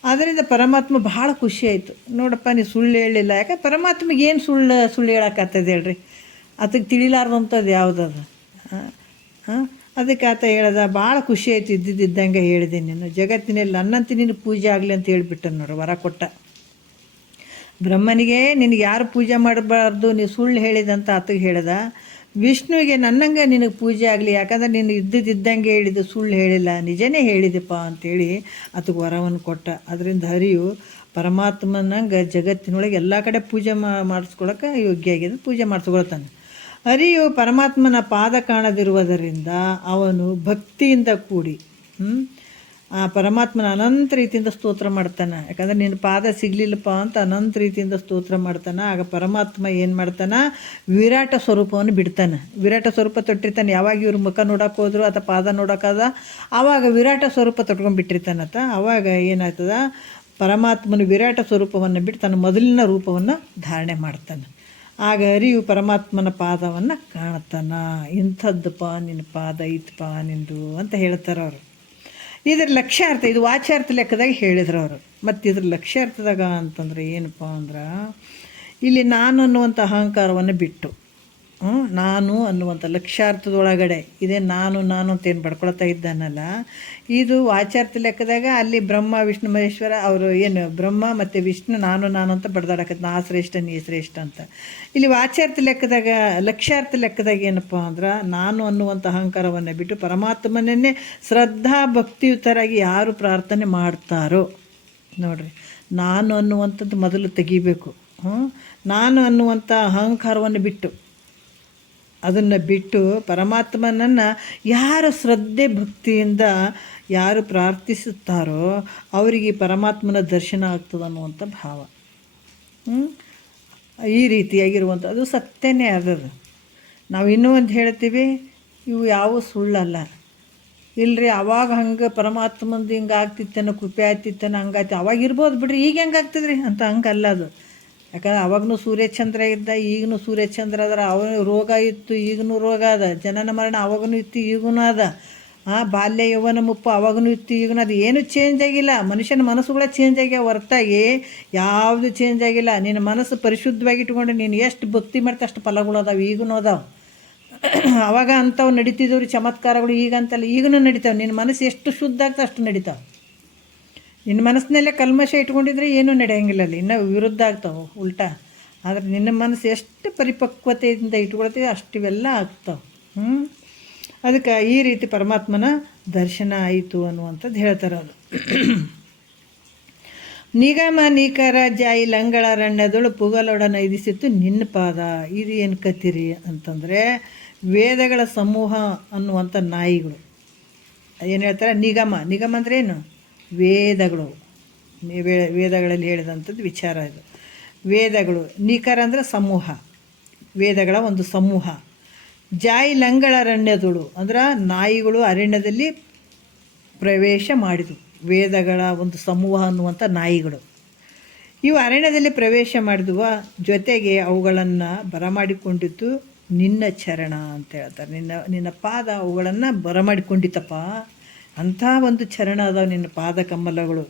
ಆದ್ದರಿಂದ ಪರಮಾತ್ಮ ಭಾಳ ಖುಷಿಯಾಯಿತು. ನೋಡಪ್ಪ ನೀ ಸುಳ್ಳು ಹೇಳಲಿಲ್ಲ, ಯಾಕೆ ಪರಮಾತ್ಮಗೆ ಏನು ಸುಳ್ಳು ಹೇಳೋಕ್ಕಾಗ್ತದೆ ಹೇಳ್ರಿ, ಅದಕ್ಕೆ ತಿಳಿಲಾರ್ದಂಥದ್ದು ಯಾವುದದು. ಅದಕ್ಕೆ ಆತ ಹೇಳ್ದ, ಭಾಳ ಖುಷಿ ಆಯಿತು, ಇದ್ದಿದ್ದಂಗೆ ಹೇಳಿದೆ, ನೀನು ಜಗತ್ತಿನಲ್ಲಿ ನನ್ನಂತೆ ನೀನು ಪೂಜೆ ಆಗಲಿ ಅಂತ ಹೇಳಿಬಿಟ್ಟ ನೋಡ್ರಿ, ವರ ಕೊಟ್ಟ ಬ್ರಹ್ಮನಿಗೆ. ನಿನಗೆ ಯಾರು ಪೂಜೆ ಮಾಡಬಾರ್ದು, ನೀವು ಸುಳ್ಳು ಹೇಳಿದಂತ ಆತಗೆ ಹೇಳ್ದ. ವಿಷ್ಣುವಿಗೆ ನನ್ನಂಗೆ ನಿನಗೆ ಪೂಜೆ ಆಗಲಿ, ಯಾಕಂದ್ರೆ ನೀನು ಇದ್ದಿದ್ದಂಗೆ ಹೇಳಿದ್ದು, ಸುಳ್ಳು ಹೇಳಿಲ್ಲ, ನಿಜನೇ ಹೇಳಿದೆಪ್ಪ ಅಂಥೇಳಿ ಆತಗೆ ವರವನ್ನು ಕೊಟ್ಟ. ಅದರಿಂದ ಹರಿಯು ಪರಮಾತ್ಮನಂಗೆ ಜಗತ್ತಿನೊಳಗೆ ಎಲ್ಲ ಕಡೆ ಪೂಜೆ ಮಾಡಿಸ್ಕೊಳಕ್ಕೆ ಯೋಗ್ಯ ಆಗಿದೆ, ಪೂಜೆ ಮಾಡಿಸ್ಕೊಳ್ತಾನೆ. ಹರಿಯು ಪರಮಾತ್ಮನ ಪಾದ ಕಾಣದಿರುವುದರಿಂದ ಅವನು ಭಕ್ತಿಯಿಂದ ಕೂಡಿ ಆ ಪರಮಾತ್ಮನ ಅನಂತ ರೀತಿಯಿಂದ ಸ್ತೋತ್ರ ಮಾಡ್ತಾನೆ. ಯಾಕಂದರೆ ನಿನ್ನ ಪಾದ ಸಿಗಲಿಲ್ಲಪ್ಪ ಅಂತ ಅನಂತ ರೀತಿಯಿಂದ ಸ್ತೋತ್ರ ಮಾಡ್ತಾನೆ. ಆಗ ಪರಮಾತ್ಮ ಏನು ಮಾಡ್ತಾನೆ, ವಿರಾಟ ಸ್ವರೂಪವನ್ನು ಬಿಡ್ತಾನೆ. ವಿರಾಟ ಸ್ವರೂಪ ತೊಟ್ಟಿರ್ತಾನೆ. ಯಾವಾಗ ಇವ್ರ ಮುಖ ನೋಡೋಕೆ ಹೋದ್ರು ಅಥವಾ ಪಾದ ನೋಡೋಕ್ಕಾದ, ಆವಾಗ ವಿರಾಟ ಸ್ವರೂಪ ತೊಟ್ಕೊಂಡ್ಬಿಟ್ಟಿರ್ತಾನತ್ತ. ಆವಾಗ ಏನಾಗ್ತದ, ಪರಮಾತ್ಮನ ವಿರಾಟ ಸ್ವರೂಪವನ್ನು ಬಿಟ್ಟು ತನ್ನ ಮೊದಲಿನ ರೂಪವನ್ನು ಧಾರಣೆ ಮಾಡ್ತಾನೆ. ಆಗ ಹರಿಯು ಪರಮಾತ್ಮನ ಪಾದವನ್ನು ಕಾಣ್ತಾನ. ಇಂಥದ್ದಪ್ಪ ನಿನ್ನ ಪಾದ ಐತಪ್ಪ ನಿಂದು ಅಂತ ಹೇಳ್ತಾರೆ ಅವರು. ಇದರ ಲಕ್ಷ್ಯಾರ್ಥ, ಇದು ವಾಚ್ಯಾರ್ಥ ಲೆಕ್ಕದಾಗ ಹೇಳಿದ್ರು ಅವರು. ಮತ್ತು ಇದ್ರ ಲಕ್ಷ್ಯಾರ್ಥದಾಗ ಅಂತಂದ್ರೆ ಏನಪ್ಪ ಅಂದ್ರೆ, ಇಲ್ಲಿ ನಾನು ಅನ್ನುವಂಥ ಅಹಂಕಾರವನ್ನು ಬಿಟ್ಟು ನಾನು ಅನ್ನುವಂಥ ಲಕ್ಷ್ಯಾರ್ಥದೊಳಗಡೆ ಇದೇ ನಾನು ಅಂತ ಏನು ಬಡ್ಕೊಳ್ತಾ ಇದ್ದಾನಲ್ಲ, ಇದು ವಾಚ್ಯಾರ್ಥ ಲೆಕ್ಕದಾಗ ಅಲ್ಲಿ ಬ್ರಹ್ಮ ವಿಷ್ಣು ಮಹೇಶ್ವರ ಅವರು ಏನು ಬ್ರಹ್ಮ ಮತ್ತು ವಿಷ್ಣು ನಾನು ಅಂತ ಬಡ್ದಾಡಕತ್ತೆ, ನಾ ಶ್ರೇಷ್ಠ ನೀ ಶ್ರೇಷ್ಠ ಅಂತ. ಇಲ್ಲಿ ವಾಚ್ಯಾರ್ಥ ಲೆಕ್ಕದಾಗ ಲಕ್ಷ್ಯಾರ್ಥ ಲೆಕ್ಕದಾಗ ಏನಪ್ಪ ಅಂದ್ರೆ, ನಾನು ಅನ್ನುವಂಥ ಅಹಂಕಾರವನ್ನು ಬಿಟ್ಟು ಪರಮಾತ್ಮನನ್ನೇ ಶ್ರದ್ಧಾ ಭಕ್ತಿಯುತರಾಗಿ ಯಾರು ಪ್ರಾರ್ಥನೆ ಮಾಡ್ತಾರೋ ನೋಡ್ರಿ, ನಾನು ಅನ್ನುವಂಥದ್ದು ಮೊದಲು ತೆಗಿಬೇಕು. ನಾನು ಅನ್ನುವಂಥ ಅಹಂಕಾರವನ್ನು ಬಿಟ್ಟು ಅದನ್ನು ಬಿಟ್ಟು ಪರಮಾತ್ಮನನ್ನು ಯಾರು ಶ್ರದ್ಧೆ ಭಕ್ತಿಯಿಂದ ಯಾರು ಪ್ರಾರ್ಥಿಸುತ್ತಾರೋ ಅವರಿಗೆ ಪರಮಾತ್ಮನ ದರ್ಶನ ಆಗ್ತದೆ ಅನ್ನುವಂಥ ಭಾವ. ಈ ರೀತಿಯಾಗಿರುವಂಥ ಅದು ಸತ್ಯನೇ ಆದದು. ನಾವು ಇನ್ನೂ ಒಂದು ಹೇಳ್ತೀವಿ, ಇವು ಯಾವ ಸುಳ್ಳಲ್ಲ. ಇಲ್ಲರಿ ಅವಾಗ ಹಂಗೆ ಪರಮಾತ್ಮಂದು ಹಿಂಗೆ ಆಗ್ತಿತ್ತೇನೋ, ಕೃಪೆ ಆಗ್ತಿತ್ತೇನೋ, ಹಂಗಾಯ್ತು ಅವಾಗ ಇರ್ಬೋದು ಬಿಡ್ರಿ, ಈಗ ಹೆಂಗೆ ಆಗ್ತದ್ರಿ ಅಂತ ಹಂಗಲ್ಲ ಅದು. ಯಾಕಂದ್ರೆ ಅವಾಗೂ ಸೂರ್ಯಚಂದ್ರ ಇದ್ದ, ಈಗಲೂ ಸೂರ್ಯಚಂದ್ರ ಅದರ. ಅವನು ರೋಗ ಇತ್ತು, ಈಗಲೂ ರೋಗ ಅದ. ಜನನ ಮರಣ ಅವಾಗೂ ಇತ್ತು, ಈಗೂ ಅದ. ಬಾಲ್ಯ ಯೌವನ ಮುಪ್ಪು ಅವಾಗೂ ಇತ್ತು, ಈಗೂ ಅದು. ಏನು ಚೇಂಜ್ ಆಗಿಲ್ಲ. ಮನುಷ್ಯನ ಮನಸ್ಸುಗಳ ಚೇಂಜ್ ಆಗ್ಯಾವ ಹೊರತಾಗಿ ಯಾವುದು ಚೇಂಜ್ ಆಗಿಲ್ಲ. ನಿನ್ನ ಮನಸ್ಸು ಪರಿಶುದ್ಧವಾಗಿ ಇಟ್ಕೊಂಡು ನೀನು ಎಷ್ಟು ಭಕ್ತಿ ಮಾಡ್ತಾ ಅಷ್ಟು ಫಲಗಳು ಅದಾವೆ, ಈಗೂ ಅದಾವೆ. ಅವಾಗ ಅಂಥವು ನಡೀತಿದ್ದವ್ರಿ ಚಮತ್ಕಾರಗಳು, ಈಗ ಅಂತಲ್ಲ, ಈಗೂ ನಡೀತಾವೆ. ನಿನ್ನ ಮನಸ್ಸು ಎಷ್ಟು ಶುದ್ಧ ಆಗ್ತಾ ಅಷ್ಟು ನಡೀತಾವೆ. ನಿನ್ನ ಮನಸ್ಸಿನಲ್ಲೇ ಕಲ್ಮಶ ಇಟ್ಕೊಂಡಿದ್ರೆ ಏನೂ ನಡೆಯಂಗಿಲ್ಲ, ಅಲ್ಲಿ ಇನ್ನೂ ವಿರುದ್ಧ ಆಗ್ತಾವೆ ಉಲ್ಟಾ. ಆದರೆ ನಿನ್ನ ಮನಸ್ಸು ಎಷ್ಟು ಪರಿಪಕ್ವತೆಯಿಂದ ಇಟ್ಕೊಳ್ತೀವಿ ಅಷ್ಟು ಇವೆಲ್ಲ ಆಗ್ತಾವೆ. ಅದಕ್ಕೆ ಈ ರೀತಿ ಪರಮಾತ್ಮನ ದರ್ಶನ ಆಯಿತು ಅನ್ನುವಂಥದ್ದು ಹೇಳ್ತಾರೆ ಅವರು. ನಿಗಮ ನಿಖರ ಜಾಯಿ ಲಂಗಳರಣ್ಯದಳು ಪುಗಲೊಡನ ಇದಿಸಿತ್ತು ನಿನ್ನ ಪಾದ. ಇದು ಏನು ಕತ್ತೀರಿ ಅಂತಂದರೆ, ವೇದಗಳ ಸಮೂಹ ಅನ್ನುವಂಥ ನಾಯಿಗಳು ಏನು ಹೇಳ್ತಾರೆ, ನಿಗಮ ಅಂದರೆ ಏನು, ವೇದಗಳು. ವೇದಗಳಲ್ಲಿ ಹೇಳಿದಂಥದ್ದು ವಿಚಾರ ಇದು. ವೇದಗಳು ನಿಖರ ಅಂದರೆ ಸಮೂಹ, ವೇದಗಳ ಒಂದು ಸಮೂಹ. ಜಾಯಿ ಲಂಗಳರಣ್ಯದಳು ಅಂದ್ರೆ ನಾಯಿಗಳು ಅರಣ್ಯದಲ್ಲಿ ಪ್ರವೇಶ ಮಾಡಿದವು. ವೇದಗಳ ಒಂದು ಸಮೂಹ ಅನ್ನುವಂಥ ನಾಯಿಗಳು ಇವು ಅರಣ್ಯದಲ್ಲಿ ಪ್ರವೇಶ ಮಾಡಿದುವ. ಜೊತೆಗೆ ಅವುಗಳನ್ನು ಬರಮಾಡಿಕೊಂಡಿದ್ದು ನಿನ್ನ ಚರಣ ಅಂತ ಹೇಳ್ತಾರೆ. ನಿನ್ನ ಪಾದ ಅವುಗಳನ್ನು ಬರಮಾಡಿಕೊಂಡಿತ್ತಪ್ಪ. ಅಂಥ ಒಂದು ಚರಣ ಅದಾವ ನಿನ್ನ ಪಾದ ಕಮಲಗಳು.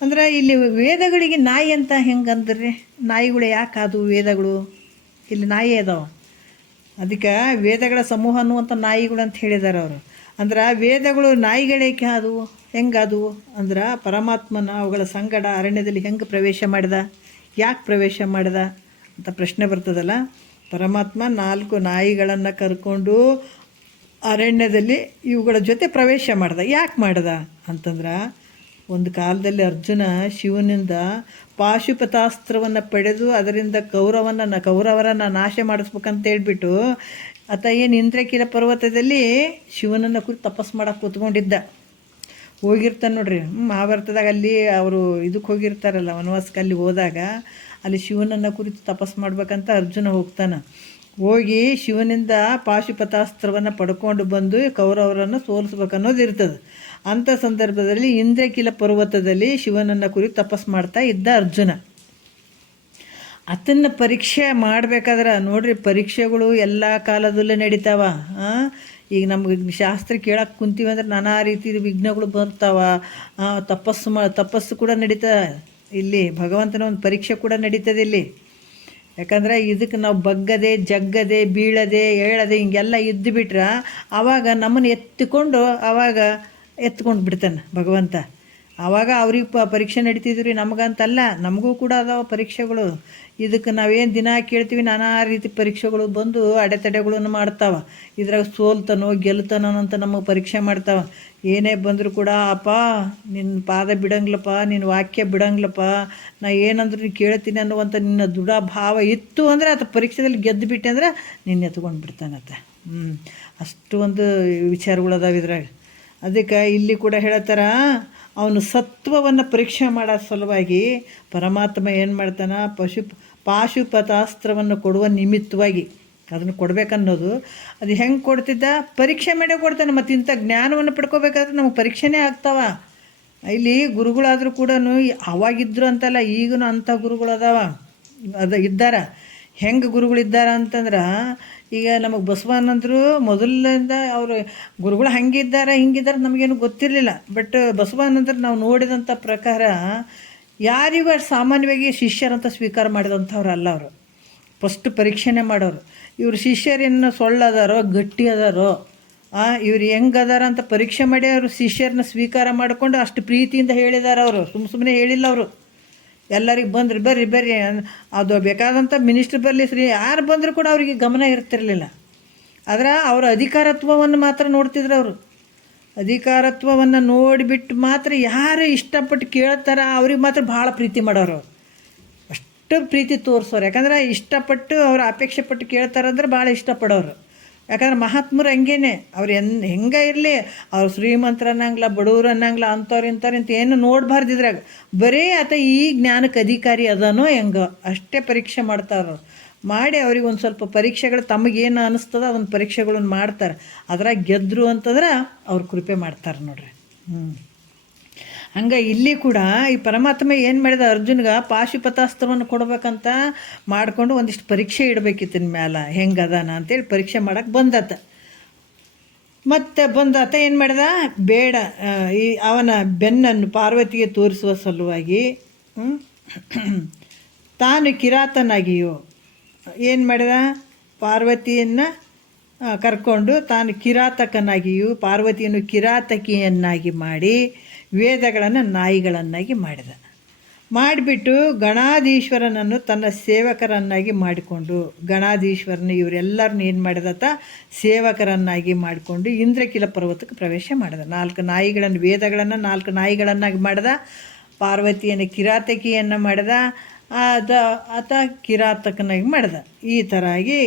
ಅಂದ್ರೆ ಇಲ್ಲಿ ವೇದಗಳಿಗೆ ನಾಯಿ ಅಂತ ಹೆಂಗೆ ಅಂದ್ರೆ ನಾಯಿಗಳು ಯಾಕೆ ಅದು ವೇದಗಳು ಇಲ್ಲಿ ನಾಯಿ ಅದಾವ ಅದಕ್ಕೆ ವೇದಗಳ ಸಮೂಹ ಅನ್ನುವಂಥ ನಾಯಿಗಳು ಅಂತ ಹೇಳಿದ್ದಾರೆ ಅವರು. ಅಂದ್ರೆ ವೇದಗಳು ನಾಯಿಗಳೇಕೆ ಆದವು ಹೆಂಗೆ ಆದವು ಅಂದ್ರೆ ಪರಮಾತ್ಮನ ಅವುಗಳ ಸಂಗಡ ಅರಣ್ಯದಲ್ಲಿ ಹೆಂಗೆ ಪ್ರವೇಶ ಮಾಡಿದ, ಯಾಕೆ ಪ್ರವೇಶ ಮಾಡಿದ ಅಂತ ಪ್ರಶ್ನೆ ಬರ್ತದಲ್ಲ. ಪರಮಾತ್ಮ 4 ನಾಯಿಗಳನ್ನು ಕರ್ಕೊಂಡು ಅರಣ್ಯದಲ್ಲಿ ಇವುಗಳ ಜೊತೆ ಪ್ರವೇಶ ಮಾಡ್ದ. ಯಾಕೆ ಮಾಡ್ದ ಅಂತಂದ್ರೆ ಒಂದು ಕಾಲದಲ್ಲಿ ಅರ್ಜುನ ಶಿವನಿಂದ ಪಾಶುಪತಾಸ್ತ್ರವನ್ನು ಪಡೆದು ಅದರಿಂದ ಕೌರವರನ್ನು ನಾಶ ಮಾಡಿಸ್ಬೇಕಂತ ಹೇಳ್ಬಿಟ್ಟು ಆತ ಏನು ಇಂದ್ರಕೀಲ ಪರ್ವತದಲ್ಲಿ ಶಿವನನ್ನು ಕುರಿತು ತಪಸ್ಸು ಮಾಡೋಕೆ ಕೂತ್ಕೊಂಡಿದ್ದ. ಹೋಗಿರ್ತಾನೆ ನೋಡ್ರಿ ಮಹಾಭಾರತದಾಗ ಅಲ್ಲಿ ಅವರು ಇದಕ್ಕೆ ಹೋಗಿರ್ತಾರಲ್ಲ ವನವಾಸಕ್ಕೆ, ಅಲ್ಲಿ ಹೋದಾಗ ಅಲ್ಲಿ ಶಿವನನ್ನು ಕುರಿತು ತಪಸ್ಸು ಮಾಡ್ಬೇಕಂತ ಅರ್ಜುನ ಹೋಗ್ತಾನೆ. ಹೋಗಿ ಶಿವನಿಂದ ಪಾಶುಪತಾಸ್ತ್ರವನ್ನು ಪಡ್ಕೊಂಡು ಬಂದು ಕೌರವರನ್ನು ಸೋಲಿಸ್ಬೇಕನ್ನೋದು ಇರ್ತದೆ. ಅಂಥ ಸಂದರ್ಭದಲ್ಲಿ ಇಂದ್ರಕೀಲ ಪರ್ವತದಲ್ಲಿ ಶಿವನನ್ನು ಕುರಿತು ತಪಸ್ಸು ಮಾಡ್ತಾ ಇದ್ದ ಅರ್ಜುನ. ಅದನ್ನು ಪರೀಕ್ಷೆ ಮಾಡಬೇಕಾದ್ರೆ ನೋಡ್ರಿ, ಪರೀಕ್ಷೆಗಳು ಎಲ್ಲ ಕಾಲದಲ್ಲೂ ನಡೀತಾವ. ಈಗ ನಮ್ಗೆ ಶಾಸ್ತ್ರ ಕೇಳಕ್ಕೆ ಕುಂತೀವಿ ಅಂದ್ರೆ ನಾನಾ ರೀತಿ ವಿಘ್ನಗಳು ಬರ್ತಾವ. ತಪಸ್ಸು ಕೂಡ ನಡೀತದೆ ಇಲ್ಲಿ. ಭಗವಂತನ ಒಂದು ಪರೀಕ್ಷೆ ಕೂಡ ನಡೀತದೆ ಇಲ್ಲಿ. ಯಾಕಂದ್ರೆ ಇದಕ್ಕೆ ನಾವು ಬಗ್ಗದೆ ಜಗ್ಗದೆ ಬೀಳದೆ ಏಳದೆ ಹಿಂಗೆಲ್ಲ ಇದ್ದು ಬಿಟ್ರೆ ಆವಾಗ ನಮ್ಮನ್ನು ಎತ್ಕೊಂಡು ಬಿಡ್ತಾನೆ ಭಗವಂತ. ಆವಾಗ ಅವ್ರಿಗೆ ಪರೀಕ್ಷೆ ನಡೀತಿದ್ವಿ, ನಮಗಂತಲ್ಲ, ನಮಗೂ ಕೂಡ ಅದಾವ ಪರೀಕ್ಷೆಗಳು. ಇದಕ್ಕೆ ನಾವೇನು ದಿನ ಕೇಳ್ತೀವಿ, ನಾನಾ ರೀತಿ ಪರೀಕ್ಷೆಗಳು ಬಂದು ಅಡೆತಡೆಗಳನ್ನು ಮಾಡ್ತಾವೆ. ಇದ್ರಾಗ ಸೋಲ್ತಾನೋ ಗೆಲ್ತಾನೋ ಅಂತ ನಮಗೆ ಪರೀಕ್ಷೆ ಮಾಡ್ತಾವೆ. ಏನೇ ಬಂದರೂ ಕೂಡ ಅಪ್ಪ ನಿನ್ನ ಪಾದ ಬಿಡಂಗ್ಲಪ್ಪ, ನಿನ್ನ ವಾಕ್ಯ ಬಿಡಂಗ್ಲಪ್ಪ, ನಾ ಏನಂದ್ರೆ ನೀನು ಕೇಳ್ತೀನಿ ಅನ್ನುವಂಥ ನಿನ್ನ ದೃಢ ಭಾವ ಇತ್ತು ಅಂದರೆ ಆತ ಪರೀಕ್ಷೆದಲ್ಲಿ ಗೆದ್ದು ಬಿಟ್ಟೆ ಅಂದ್ರೆ ನಿನ್ನ ಎತ್ಕೊಂಡು ಬಿಡ್ತಾನತ್ತ. ಅಷ್ಟು ಒಂದು ವಿಚಾರಗಳದಾವ ಇದ್ರಾಗ. ಅದಕ್ಕೆ ಇಲ್ಲಿ ಕೂಡ ಹೇಳ್ತಾರ, ಅವನು ಸತ್ವವನ್ನು ಪರೀಕ್ಷೆ ಮಾಡೋ ಸಲುವಾಗಿ ಪರಮಾತ್ಮ ಏನು ಮಾಡ್ತಾನೆ, ಪಾಶುಪತಾಸ್ತ್ರವನ್ನು ಕೊಡುವ ನಿಮಿತ್ತವಾಗಿ ಅದನ್ನು ಕೊಡಬೇಕನ್ನೋದು. ಅದು ಹೆಂಗೆ ಕೊಡ್ತಿದ್ದ, ಪರೀಕ್ಷೆ ಮಾಡೇ ಕೊಡ್ತಾನೆ. ಮತ್ತು ಇಂಥ ಜ್ಞಾನವನ್ನು ಪಡ್ಕೋಬೇಕಾದ್ರೆ ನಮಗೆ ಪರೀಕ್ಷೆನೇ ಆಗ್ತಾವ. ಇಲ್ಲಿ ಗುರುಗಳಾದರೂ ಕೂಡ ಅವಾಗಿದ್ದರು ಅಂತಲ್ಲ, ಈಗೂ ಅಂಥ ಗುರುಗಳು ಇದ್ದಾರೆ. ಹೆಂಗೆ ಗುರುಗಳಿದ್ದಾರೆ ಅಂತಂದ್ರೆ, ಈಗ ನಮಗೆ ಬಸವಣ್ಣಂದರು ಮೊದಲಿಂದ ಅವರು ಗುರುಗಳು ಹಂಗಿದ್ದಾರೆ ಹಿಂಗಿದ್ದಾರೆ ನಮಗೇನು ಗೊತ್ತಿರಲಿಲ್ಲ. ಬಟ್ ಬಸವಣ್ಣಂದ್ರೆ ನಾವು ನೋಡಿದಂಥ ಪ್ರಕಾರ ಯಾರಿಗೂ ಸಾಮಾನ್ಯವಾಗಿ ಶಿಷ್ಯರಂತ ಸ್ವೀಕಾರ ಮಾಡಿದಂಥವ್ರಲ್ಲ. ಅವರು ಫಸ್ಟ್ ಪರೀಕ್ಷೆನೇ ಮಾಡೋರು. ಇವ್ರು ಶಿಷ್ಯರೇನು ಸೊಳ್ಳದಾರೋ ಗಟ್ಟಿ ಅದಾರೋ, ಇವ್ರು ಹೆಂಗದಾರ ಅಂತ ಪರೀಕ್ಷೆ ಮಾಡಿ ಅವರು ಶಿಷ್ಯರನ್ನ ಸ್ವೀಕಾರ ಮಾಡಿಕೊಂಡು ಅಷ್ಟು ಪ್ರೀತಿಯಿಂದ ಹೇಳಿದ್ದಾರೆ. ಅವರು ಸುಮ್ಮನೆ ಹೇಳಿಲ್ಲ. ಅವರು ಎಲ್ಲರಿಗೆ ಬರ್ರಿ ಅದು ಬೇಕಾದಂಥ ಮಿನಿಸ್ಟ್ರ್ ಬರಲಿ ಶ್ರೀ ಯಾರು ಬಂದರೂ ಕೂಡ ಅವರಿಗೆ ಗಮನ ಇರ್ತಿರಲಿಲ್ಲ. ಆದರೆ ಅವರ ಅಧಿಕಾರತ್ವವನ್ನು ಮಾತ್ರ ನೋಡ್ತಿದ್ರು. ಅವರು ಅಧಿಕಾರತ್ವವನ್ನು ನೋಡಿಬಿಟ್ಟು ಮಾತ್ರ ಯಾರು ಇಷ್ಟಪಟ್ಟು ಕೇಳ್ತಾರ ಅವ್ರಿಗೆ ಮಾತ್ರ ಭಾಳ ಪ್ರೀತಿ ಮಾಡೋರು. ಅಷ್ಟು ಪ್ರೀತಿ ತೋರಿಸೋರು. ಯಾಕಂದ್ರೆ ಇಷ್ಟಪಟ್ಟು ಅವ್ರು ಅಪೇಕ್ಷೆ ಪಟ್ಟು ಕೇಳ್ತಾರಂದ್ರೆ ಭಾಳ ಇಷ್ಟಪಡೋರು. ಯಾಕಂದ್ರೆ ಮಹಾತ್ಮರು ಹಂಗೇನೆ, ಅವ್ರು ಹೆಂಗೆ ಇರಲಿ, ಅವ್ರು ಶ್ರೀಮಂತರ ಅನ್ನಂಗಿಲ್ಲ, ಬಡವ್ರು ಅನ್ನಂಗಿಲ್ಲ, ಅಂಥವ್ರು ಇಂಥವ್ರು ಅಂತ ಏನು ನೋಡಬಾರ್ದಿದ್ರಾಗ. ಬರೀ ಆತ ಈ ಜ್ಞಾನಕ್ಕೆ ಅಧಿಕಾರಿ ಅದನೋ ಹೆಂಗೋ ಅಷ್ಟೇ ಪರೀಕ್ಷೆ ಮಾಡ್ತಾರ. ಮಾಡಿ ಅವ್ರಿಗೆ ಒಂದು ಸ್ವಲ್ಪ ಪರೀಕ್ಷೆಗಳು ತಮಗೇನು ಅನ್ನಿಸ್ತದೋ ಅದನ್ನು ಪರೀಕ್ಷೆಗಳನ್ನು ಮಾಡ್ತಾರೆ. ಅದ್ರಾಗ ಗೆದ್ದರು ಅಂತಂದ್ರೆ ಅವ್ರು ಕೃಪೆ ಮಾಡ್ತಾರೆ ನೋಡ್ರಿ. ಹಂಗೆ ಇಲ್ಲಿ ಕೂಡ ಈ ಪರಮಾತ್ಮ ಏನು ಮಾಡಿದ, ಅರ್ಜುನ್ಗೆ ಪಾಶುಪತಾಸ್ತ್ರವನ್ನು ಕೊಡ್ಬೇಕಂತ ಮಾಡಿಕೊಂಡು ಒಂದಿಷ್ಟು ಪರೀಕ್ಷೆ ಇಡಬೇಕಿತ್ತಿನ ಮ್ಯಾಲ ಹೆಂಗೆ ಅದಾನ ಅಂತೇಳಿ ಪರೀಕ್ಷೆ ಮಾಡೋಕ್ಕೆ ಬಂದತ. ಮತ್ತು ಏನು ಮಾಡಿದ, ಬೇಡ ಅವನ ಬೆನ್ನನ್ನು ಪಾರ್ವತಿಗೆ ತೋರಿಸುವ ಸಲುವಾಗಿ ತಾನು ಕಿರಾತನಾಗಿಯೋ ಏನು ಮಾಡಿದ, ಪಾರ್ವತಿಯನ್ನು ಕರ್ಕೊಂಡು ತಾನು ಕಿರಾತಕನಾಗಿಯೂ ಪಾರ್ವತಿಯನ್ನು ಕಿರಾತಕಿಯನ್ನಾಗಿ ಮಾಡಿ ವೇದಗಳನ್ನು ನಾಯಿಗಳನ್ನಾಗಿ ಮಾಡಿಬಿಟ್ಟು ಗಣಾಧೀಶ್ವರನನ್ನು ತನ್ನ ಸೇವಕರನ್ನಾಗಿ ಮಾಡಿಕೊಂಡು, ಗಣಾಧೀಶ್ವರನ ಇವರೆಲ್ಲರನ್ನ ಏನು ಮಾಡಿದತ ಸೇವಕರನ್ನಾಗಿ ಮಾಡಿಕೊಂಡು ಇಂದ್ರಕೀಲ ಪರ್ವತಕ್ಕೆ ಪ್ರವೇಶ ಮಾಡಿದ. 4 ನಾಯಿಗಳನ್ನು, ವೇದಗಳನ್ನು 4 ನಾಯಿಗಳನ್ನಾಗಿ ಮಾಡಿದ. ಪಾರ್ವತಿಯನ್ನು ಕಿರಾತಕಿಯನ್ನು ಮಾಡಿದ. ಆತ ಕಿರಾತಕನಾಗಿ ಮಾಡಿದ. ಈ ಥರ ಆಗಿ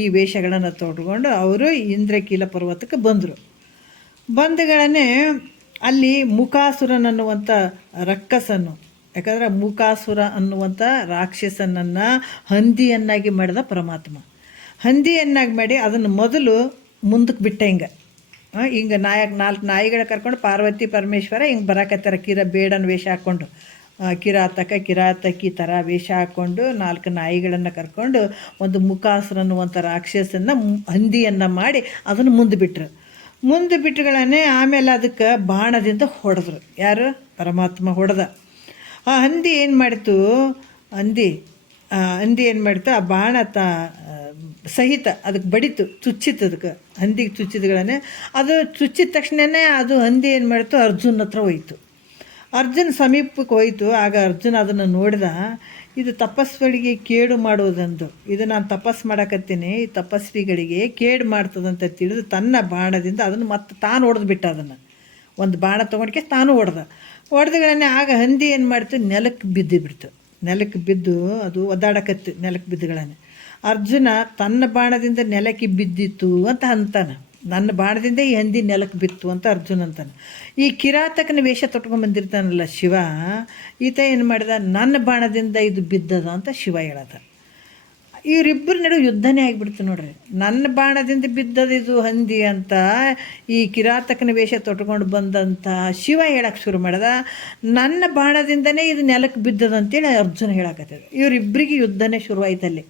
ಈ ವೇಷಗಳನ್ನು ತೊಟ್ಕೊಂಡು ಅವರು ಇಂದ್ರಕೀಲ ಪರ್ವತಕ್ಕೆ ಬಂದುಗಳನ್ನೇ ಅಲ್ಲಿ ಮುಖಾಸುರನನ್ನುವಂಥ ರಕ್ಕಸನ್ನು, ಯಾಕಂದರೆ ಮುಖಾಸುರ ಅನ್ನುವಂಥ ರಾಕ್ಷಸನನ್ನು ಹಂದಿಯನ್ನಾಗಿ ಮಾಡಿದ ಪರಮಾತ್ಮ. ಹಂದಿಯನ್ನಾಗಿ ಮಾಡಿ ಅದನ್ನು ಮೊದಲು ಮುಂದಕ್ಕೆ ಬಿಟ್ಟ. ಹಿಂಗೆ 4 ನಾಯಿಗಳ ಕರ್ಕೊಂಡು ಪಾರ್ವತಿ ಪರಮೇಶ್ವರ ಹಿಂಗೆ ಬರಾಕತ್ತಾರ. ಬೇಡನ ವೇಷ ಹಾಕ್ಕೊಂಡು, ಕಿರಾತಕಿ ಥರ ವೇಷ ಹಾಕ್ಕೊಂಡು 4 ನಾಯಿಗಳನ್ನು ಕರ್ಕೊಂಡು ಒಂದು ಮುಖಾಸುರ ಅನ್ನುವಂಥ ರಾಕ್ಷಸನ್ನು ಹಂದಿಯನ್ನು ಮಾಡಿ ಅದನ್ನು ಮುಂದೆ ಬಿಟ್ಟುಗಳನ್ನೇ ಆಮೇಲೆ ಅದಕ್ಕೆ ಬಾಣದಿಂದ ಹೊಡೆದ್ರು. ಯಾರು, ಪರಮಾತ್ಮ ಹೊಡೆದ. ಆ ಹಂದಿ ಏನು ಮಾಡ್ತು, ಹಂದಿ ಹಂದಿ ಏನು ಮಾಡ್ತು, ಆ ಬಾಣ ಸಹಿತ ಅದಕ್ಕೆ ಬಡಿತು, ಚುಚ್ಚಿತ್ತು, ಅದಕ್ಕೆ ಹಂದಿಗೆ ಚುಚ್ಚಿದ್ಗಳನ್ನೇ. ಅದು ಚುಚ್ಚಿದ ತಕ್ಷಣವೇ ಅದು ಹಂದಿ ಏನು ಮಾಡ್ತು, ಅರ್ಜುನ್ ಹತ್ರ ಹೋಯ್ತು. ಅರ್ಜುನ್ ಸಮೀಪಕ್ಕೆ ಹೋಯ್ತು. ಆಗ ಅರ್ಜುನ್ ಅದನ್ನು ನೋಡಿದ. ಇದು ತಪಸ್ವಿಗಳಿಗೆ ಕೇಡು ಮಾಡೋದಂದು, ಇದು ನಾನು ತಪಸ್ಸು ಮಾಡಕತ್ತೀನಿ, ಈ ತಪಸ್ವಿಗಳಿಗೆ ಕೇಡು ಮಾಡ್ತದಂತ ತಿಳಿದು ತನ್ನ ಬಾಣದಿಂದ ಅದನ್ನು ಮತ್ತೆ ತಾನು ಹೊಡೆದು ಬಿಟ್ಟ. ಅದನ್ನು ಒಂದು ಬಾಣ ತೊಗೊಂಡ್ಕೆ ತಾನು ಹೊಡೆದುಗಳನ್ನೇ. ಆಗ ಹಂದಿ ಏನು ಮಾಡ್ತು, ನೆಲಕ್ಕೆ ಬಿದ್ದು. ನೆಲಕ್ಕೆ ಬಿದ್ದು ಅದು ಒದ್ದಾಡಕತ್ತು, ನೆಲಕ್ಕೆ ಬಿದ್ದುಗಳನ್ನೇ. ಅರ್ಜುನ ತನ್ನ ಬಾಣದಿಂದ ನೆಲಕ್ಕೆ ಬಿದ್ದಿತ್ತು ಅಂತ ಅಂತಾನೆ. ನನ್ನ ಬಾಣದಿಂದ ಈ ಹಂದಿ ನೆಲಕ್ಕೆ ಬಿತ್ತು ಅಂತ ಅರ್ಜುನ ಅಂತಾನೆ. ಈ ಕಿರಾತಕನ ವೇಷ ತೊಟ್ಕೊಂಡ್ಬಂದಿರ್ತಾನಲ್ಲ ಶಿವ, ಈತ ಏನು ಮಾಡಿದ, ನನ್ನ ಬಾಣದಿಂದ ಇದು ಬಿದ್ದದ ಅಂತ ಶಿವ ಹೇಳದ. ಇವರಿಬ್ಬರ ನಡುವೆ ಯುದ್ಧನೇ ಆಗಿಬಿಡ್ತು ನೋಡ್ರಿ. ನನ್ನ ಬಾಣದಿಂದ ಬಿದ್ದದ ಇದು ಹಂದಿ ಅಂತ ಈ ಕಿರಾತಕನ ವೇಷ ತೊಟ್ಕೊಂಡು ಬಂದಂಥ ಶಿವ ಹೇಳಕ್ಕೆ ಶುರು ಮಾಡ್ದ. ನನ್ನ ಬಾಣದಿಂದನೇ ಇದು ನೆಲಕ್ಕೆ ಬಿದ್ದದ ಅಂತೇಳಿ ಅರ್ಜುನ ಹೇಳಕತ್ತದ. ಇವರಿಬ್ಬರಿಗೆ ಯುದ್ಧನೇ ಶುರುವಾಯ್ತಲ್ಲಿ.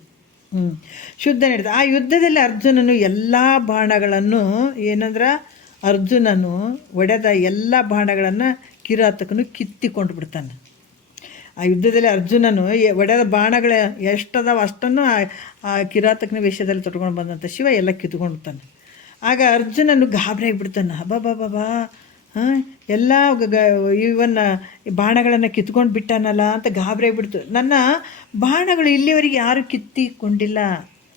ಶುದ್ಧ ನಡೆದ. ಆ ಯುದ್ಧದಲ್ಲಿ ಅರ್ಜುನನು ಎಲ್ಲ ಬಾಣಗಳನ್ನು ಏನಂದ್ರೆ, ಅರ್ಜುನನು ಒಡೆದ ಎಲ್ಲ ಬಾಣಗಳನ್ನು ಕಿರಾತಕನು ಕಿತ್ತಿಕೊಂಡು ಬಿಡ್ತಾನೆ. ಆ ಯುದ್ಧದಲ್ಲಿ ಅರ್ಜುನನು ಒಡೆದ ಬಾಣಗಳ ಎಷ್ಟದಾವ ಅಷ್ಟನ್ನು ಆ ಕಿರಾತಕನ ವೇಷದಲ್ಲಿ ತೊಟ್ಕೊಂಡು ಬಂದಂಥ ಶಿವ ಎಲ್ಲ ಕಿತ್ಕೊಂಡು ಬಿಡ್ತಾನೆ. ಆಗ ಅರ್ಜುನನು ಗಾಬರಿ ಆಗಿಬಿಡ್ತಾನೆ. ಹಬ್ಬ ಎಲ್ಲ ಇವನ್ನ ಬಾಣಗಳನ್ನು ಕಿತ್ಕೊಂಡು ಬಿಟ್ಟಾನಲ್ಲ ಅಂತ ಗಾಬರಿ ಆಗಿಬಿಡ್ತು. ನನ್ನ ಬಾಣಗಳು ಇಲ್ಲಿವರೆಗೆ ಯಾರು ಕಿತ್ತಿಕೊಂಡಿಲ್ಲ.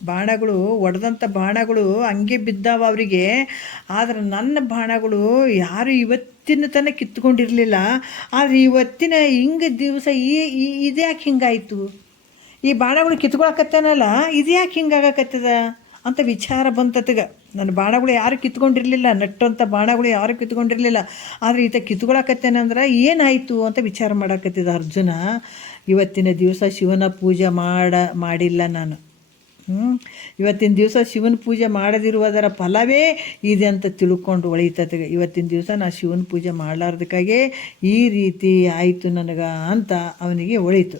ಬಾಣಗಳು ಒಡೆದಂಥ ಬಾಣಗಳು ಹಂಗೆ ಬಿದ್ದಾವ ಅವರಿಗೆ. ಆದರೆ ನನ್ನ ಬಾಣಗಳು ಯಾರು ಇವತ್ತಿನ ತನಕ ಕಿತ್ಕೊಂಡಿರಲಿಲ್ಲ. ಆದರೆ ಇವತ್ತಿನ ಹಿಂಗೆ ದಿವಸ ಇದ್ಯಾಕೆ ಹಿಂಗಾಯಿತು, ಈ ಬಾಣಗಳು ಕಿತ್ಕೊಳಕತ್ತಾನಲ್ಲ ಇದ್ಯಾಕೆ ಹಿಂಗಾಗಕತ್ತದ ಅಂತ ವಿಚಾರ ಬಂತತಗ. ನನ್ನ ಬಾಣಗಳು ಯಾರು ಕಿತ್ಕೊಂಡಿರಲಿಲ್ಲ, ನಟ್ಟಂಥ ಬಾಣಗಳು ಯಾರು ಕಿತ್ಕೊಂಡಿರಲಿಲ್ಲ. ಆದರೆ ಈತ ಕಿತ್ಕೊಳಕತ್ತೇನಂದ್ರೆ ಏನಾಯಿತು ಅಂತ ವಿಚಾರ ಮಾಡಕತ್ತಿದ್ದ ಅರ್ಜುನ. ಇವತ್ತಿನ ದಿವಸ ಶಿವನ ಪೂಜೆ ಮಾಡಿಲ್ಲ ನಾನು. ಇವತ್ತಿನ ದಿವಸ ಶಿವನ ಪೂಜೆ ಮಾಡದಿರುವುದರ ಫಲವೇ ಇದೆ ಅಂತ ತಿಳ್ಕೊಂಡು ಒಳೀತತೆ. ಇವತ್ತಿನ ದಿವಸ ನಾನು ಶಿವನ ಪೂಜೆ ಮಾಡಲಾರ್ದಕ್ಕಾಗೆ ಈ ರೀತಿ ಆಯಿತು ನನಗೆ ಅಂತ ಅವನಿಗೆ ಒಳೀತು.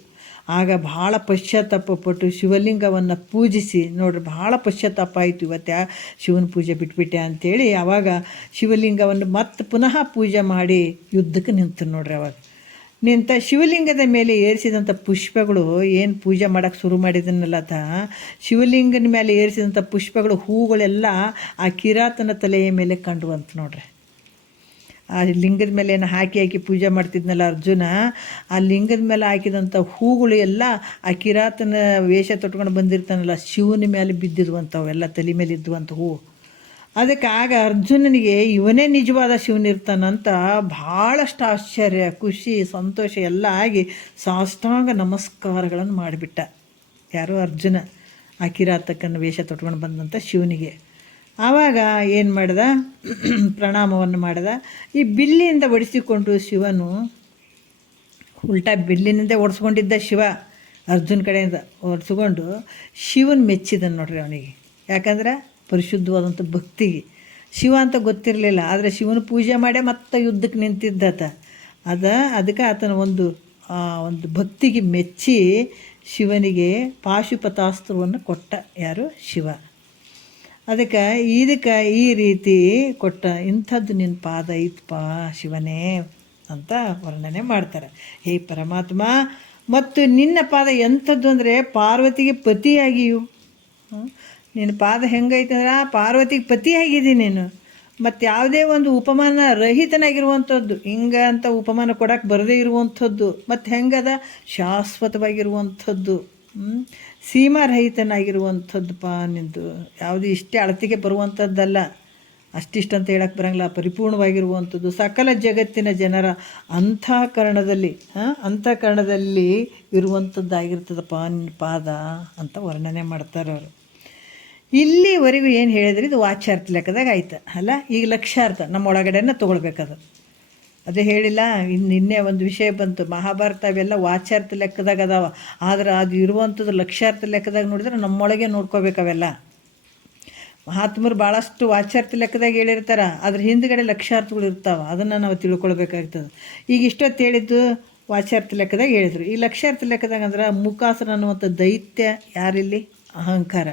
ಆಗ ಭಾಳ ಪಶ್ಚಾತ್ತಾಪಪಟ್ಟು ಶಿವಲಿಂಗವನ್ನು ಪೂಜಿಸಿ, ನೋಡ್ರಿ ಭಾಳ ಪಶ್ಚಾತ್ತಾಪ ಆಯಿತು, ಇವತ್ತು ಶಿವನ ಪೂಜೆ ಬಿಟ್ಬಿಟ್ಟೆ ಅಂಥೇಳಿ ಆವಾಗ ಶಿವಲಿಂಗವನ್ನು ಮತ್ತೆ ಪುನಃ ಪೂಜೆ ಮಾಡಿ ಯುದ್ಧಕ್ಕೆ ನಿಂತು ನೋಡ್ರಿ. ಅವಾಗ ನಿಂತ ಶಿವಲಿಂಗದ ಮೇಲೆ ಏರಿಸಿದಂಥ ಪುಷ್ಪಗಳು ಏನು ಪೂಜೆ ಮಾಡೋಕ್ಕೆ ಶುರು ಮಾಡಿದನಲ್ಲ ಶಿವಲಿಂಗನ ಮೇಲೆ ಏರಿಸಿದಂಥ ಪುಷ್ಪಗಳು, ಹೂಗಳೆಲ್ಲ ಆ ಕಿರಾತನ ತಲೆಯ ಮೇಲೆ ಕಂಡುವಂತ ನೋಡ್ರಿ. ಆ ಲಿಂಗದ ಮೇಲೆ ಏನು ಹಾಕಿ ಪೂಜೆ ಮಾಡ್ತಿದ್ನಲ್ಲ ಅರ್ಜುನ, ಆ ಲಿಂಗದ ಮೇಲೆ ಹಾಕಿದಂಥ ಹೂಗಳು ಎಲ್ಲ ಆ ಕಿರಾತನ ವೇಷ ತೊಟ್ಕೊಂಡು ಬಂದಿರ್ತಾನಲ್ಲ ಶಿವನ ಮೇಲೆ ಬಿದ್ದಿರುವಂಥವೆಲ್ಲ ತಲೆ ಮೇಲೆ ಇದ್ದುವಂಥ ಹೂವು. ಅದಕ್ಕೆ ಆಗ ಅರ್ಜುನನಿಗೆ ಇವನೇ ನಿಜವಾದ ಶಿವನಿರ್ತಾನಂತ ಭಾಳಷ್ಟು ಆಶ್ಚರ್ಯ, ಖುಷಿ, ಸಂತೋಷ ಎಲ್ಲ ಆಗಿ ಸಾಷ್ಟಾಂಗ ನಮಸ್ಕಾರಗಳನ್ನು ಮಾಡಿಬಿಟ್ಟ. ಯಾರೋ ಅರ್ಜುನ ಆ ಕಿರಾತಕನ ವೇಷ ತೊಟ್ಕೊಂಡು ಬಂದಂಥ ಶಿವನಿಗೆ. ಆವಾಗ ಏನು ಮಾಡ್ದ, ಪ್ರಣಾಮವನ್ನು ಮಾಡ್ದ. ಈ ಬಿಲ್ಲಿನಿಂದ ಒಡಿಸಿಕೊಂಡು ಶಿವನು ಉಲ್ಟಾ ಬಿಲ್ಲಿನಿಂದ ಓಡಿಸ್ಕೊಂಡಿದ್ದ ಶಿವ ಅರ್ಜುನ ಕಡೆಯಿಂದ ಓಡಿಸ್ಕೊಂಡು ಶಿವನ ಮೆಚ್ಚಿದ ನೋಡ್ರಿ ಅವನಿಗೆ. ಯಾಕಂದ್ರೆ ಪರಿಶುದ್ಧವಾದಂಥ ಭಕ್ತಿಗೆ ಶಿವ ಅಂತ ಗೊತ್ತಿರಲಿಲ್ಲ. ಆದರೆ ಶಿವನ ಪೂಜೆ ಮಾಡೇ ಮತ್ತೆ ಯುದ್ಧಕ್ಕೆ ನಿಂತಿದ್ದಾತ. ಅದಕ್ಕೆ ಆತನ ಒಂದು ಭಕ್ತಿಗೆ ಮೆಚ್ಚಿ ಶಿವನಿಗೆ ಪಾಶುಪತಾಸ್ತ್ರವನ್ನು ಕೊಟ್ಟ. ಯಾರು? ಶಿವ. ಅದಕ್ಕೆ ಈ ರೀತಿ ಕೊಟ್ಟ. ಇಂಥದ್ದು ನಿನ್ನ ಪಾದ ಐತಪ್ಪ ಶಿವನೇ ಅಂತ ವರ್ಣನೆ ಮಾಡ್ತಾರೆ. ಹೇ ಪರಮಾತ್ಮ, ಮತ್ತು ನಿನ್ನ ಪಾದ ಎಂಥದ್ದು ಅಂದರೆ ಪಾರ್ವತಿಗೆ ಪತಿಯಾಗಿಯು. ನಿನ್ನ ಪಾದ ಹೆಂಗೈತೆ ಅಂದ್ರೆ ಪಾರ್ವತಿಗೆ ಪತಿಯಾಗಿದ್ದೀನಿ ನೀನು. ಮತ್ತು ಯಾವುದೇ ಒಂದು ಉಪಮಾನ ರಹಿತನಾಗಿರುವಂಥದ್ದು, ಹಿಂಗೆ ಅಂತ ಉಪಮಾನ ಕೊಡೋಕ್ಕೆ ಬರದೇ ಇರುವಂಥದ್ದು. ಮತ್ತು ಹೆಂಗದ ಶಾಶ್ವತವಾಗಿರುವಂಥದ್ದು, ಸೀಮಾರಹಿತನಾಗಿರುವಂಥದ್ದಪ್ಪ ನಿಂದು. ಯಾವುದು ಇಷ್ಟೇ ಅಳತೆಗೆ ಬರುವಂಥದ್ದಲ್ಲ, ಅಷ್ಟಿಷ್ಟಂತ ಹೇಳಕ್ಕೆ ಬರೋಂಗಿಲ್ಲ, ಪರಿಪೂರ್ಣವಾಗಿರುವಂಥದ್ದು. ಸಕಲ ಜಗತ್ತಿನ ಜನರ ಅಂತಃಕರಣದಲ್ಲಿ ಇರುವಂಥದ್ದಾಗಿರ್ತದಪ್ಪ ನಿನ್ನ ಪಾದ ಅಂತ ವರ್ಣನೆ ಮಾಡ್ತಾರೆ ಅವರು. ಇಲ್ಲಿವರೆಗೂ ಏನು ಹೇಳಿದ್ರೆ ಇದು ವಾಚ್ಯಾರ್ಥ ಲೆಕ್ಕದಾಗ ಆಯ್ತು ಅಲ್ಲ. ಈಗ ಲಕ್ಷ್ಯಾರ್ಥ ನಮ್ಮ ಒಳಗಡೆನ ತೊಗೊಳ್ಬೇಕದು. ಅದೇ ಹೇಳಿಲ್ಲ, ನಿನ್ನೆ ಒಂದು ವಿಷಯ ಬಂತು, ಮಹಾಭಾರತ ಅವೆಲ್ಲ ವಾಚ್ಯಾರ್ಥ ಲೆಕ್ಕದಾಗ ಅದಾವ. ಆದರೆ ಅದು ಇರುವಂಥದ್ದು ಲಕ್ಷ್ಯಾರ್ಥ ಲೆಕ್ಕದಾಗ ನೋಡಿದ್ರೆ ನಮ್ಮೊಳಗೆ ನೋಡ್ಕೋಬೇಕು ಅವೆಲ್ಲ. ಮಹಾತ್ಮರು ಭಾಳಷ್ಟು ವಾಚ್ಯಾರ್ಥ ಲೆಕ್ಕದಾಗ ಹೇಳಿರ್ತಾರೆ, ಅದ್ರ ಹಿಂದ್ಗಡೆ ಲಕ್ಷ್ಯಾರ್ಥಗಳು ಇರ್ತಾವೆ, ಅದನ್ನು ನಾವು ತಿಳ್ಕೊಳ್ಬೇಕಾಗ್ತದೆ. ಈಗ ಇಷ್ಟೊತ್ತು ಹೇಳಿದ್ದು ವಾಚ್ಯಾರ್ಥ ಲೆಕ್ಕದಾಗ ಹೇಳಿದರು. ಈ ಲಕ್ಷ್ಯಾರ್ಥ ಲೆಕ್ಕದಾಗ ಅಂದ್ರೆ ಮುಖಾಸುರ ಅನ್ನುವಂಥ ದೈತ್ಯ ಯಾರಿಲ್ಲಿ? ಅಹಂಕಾರ.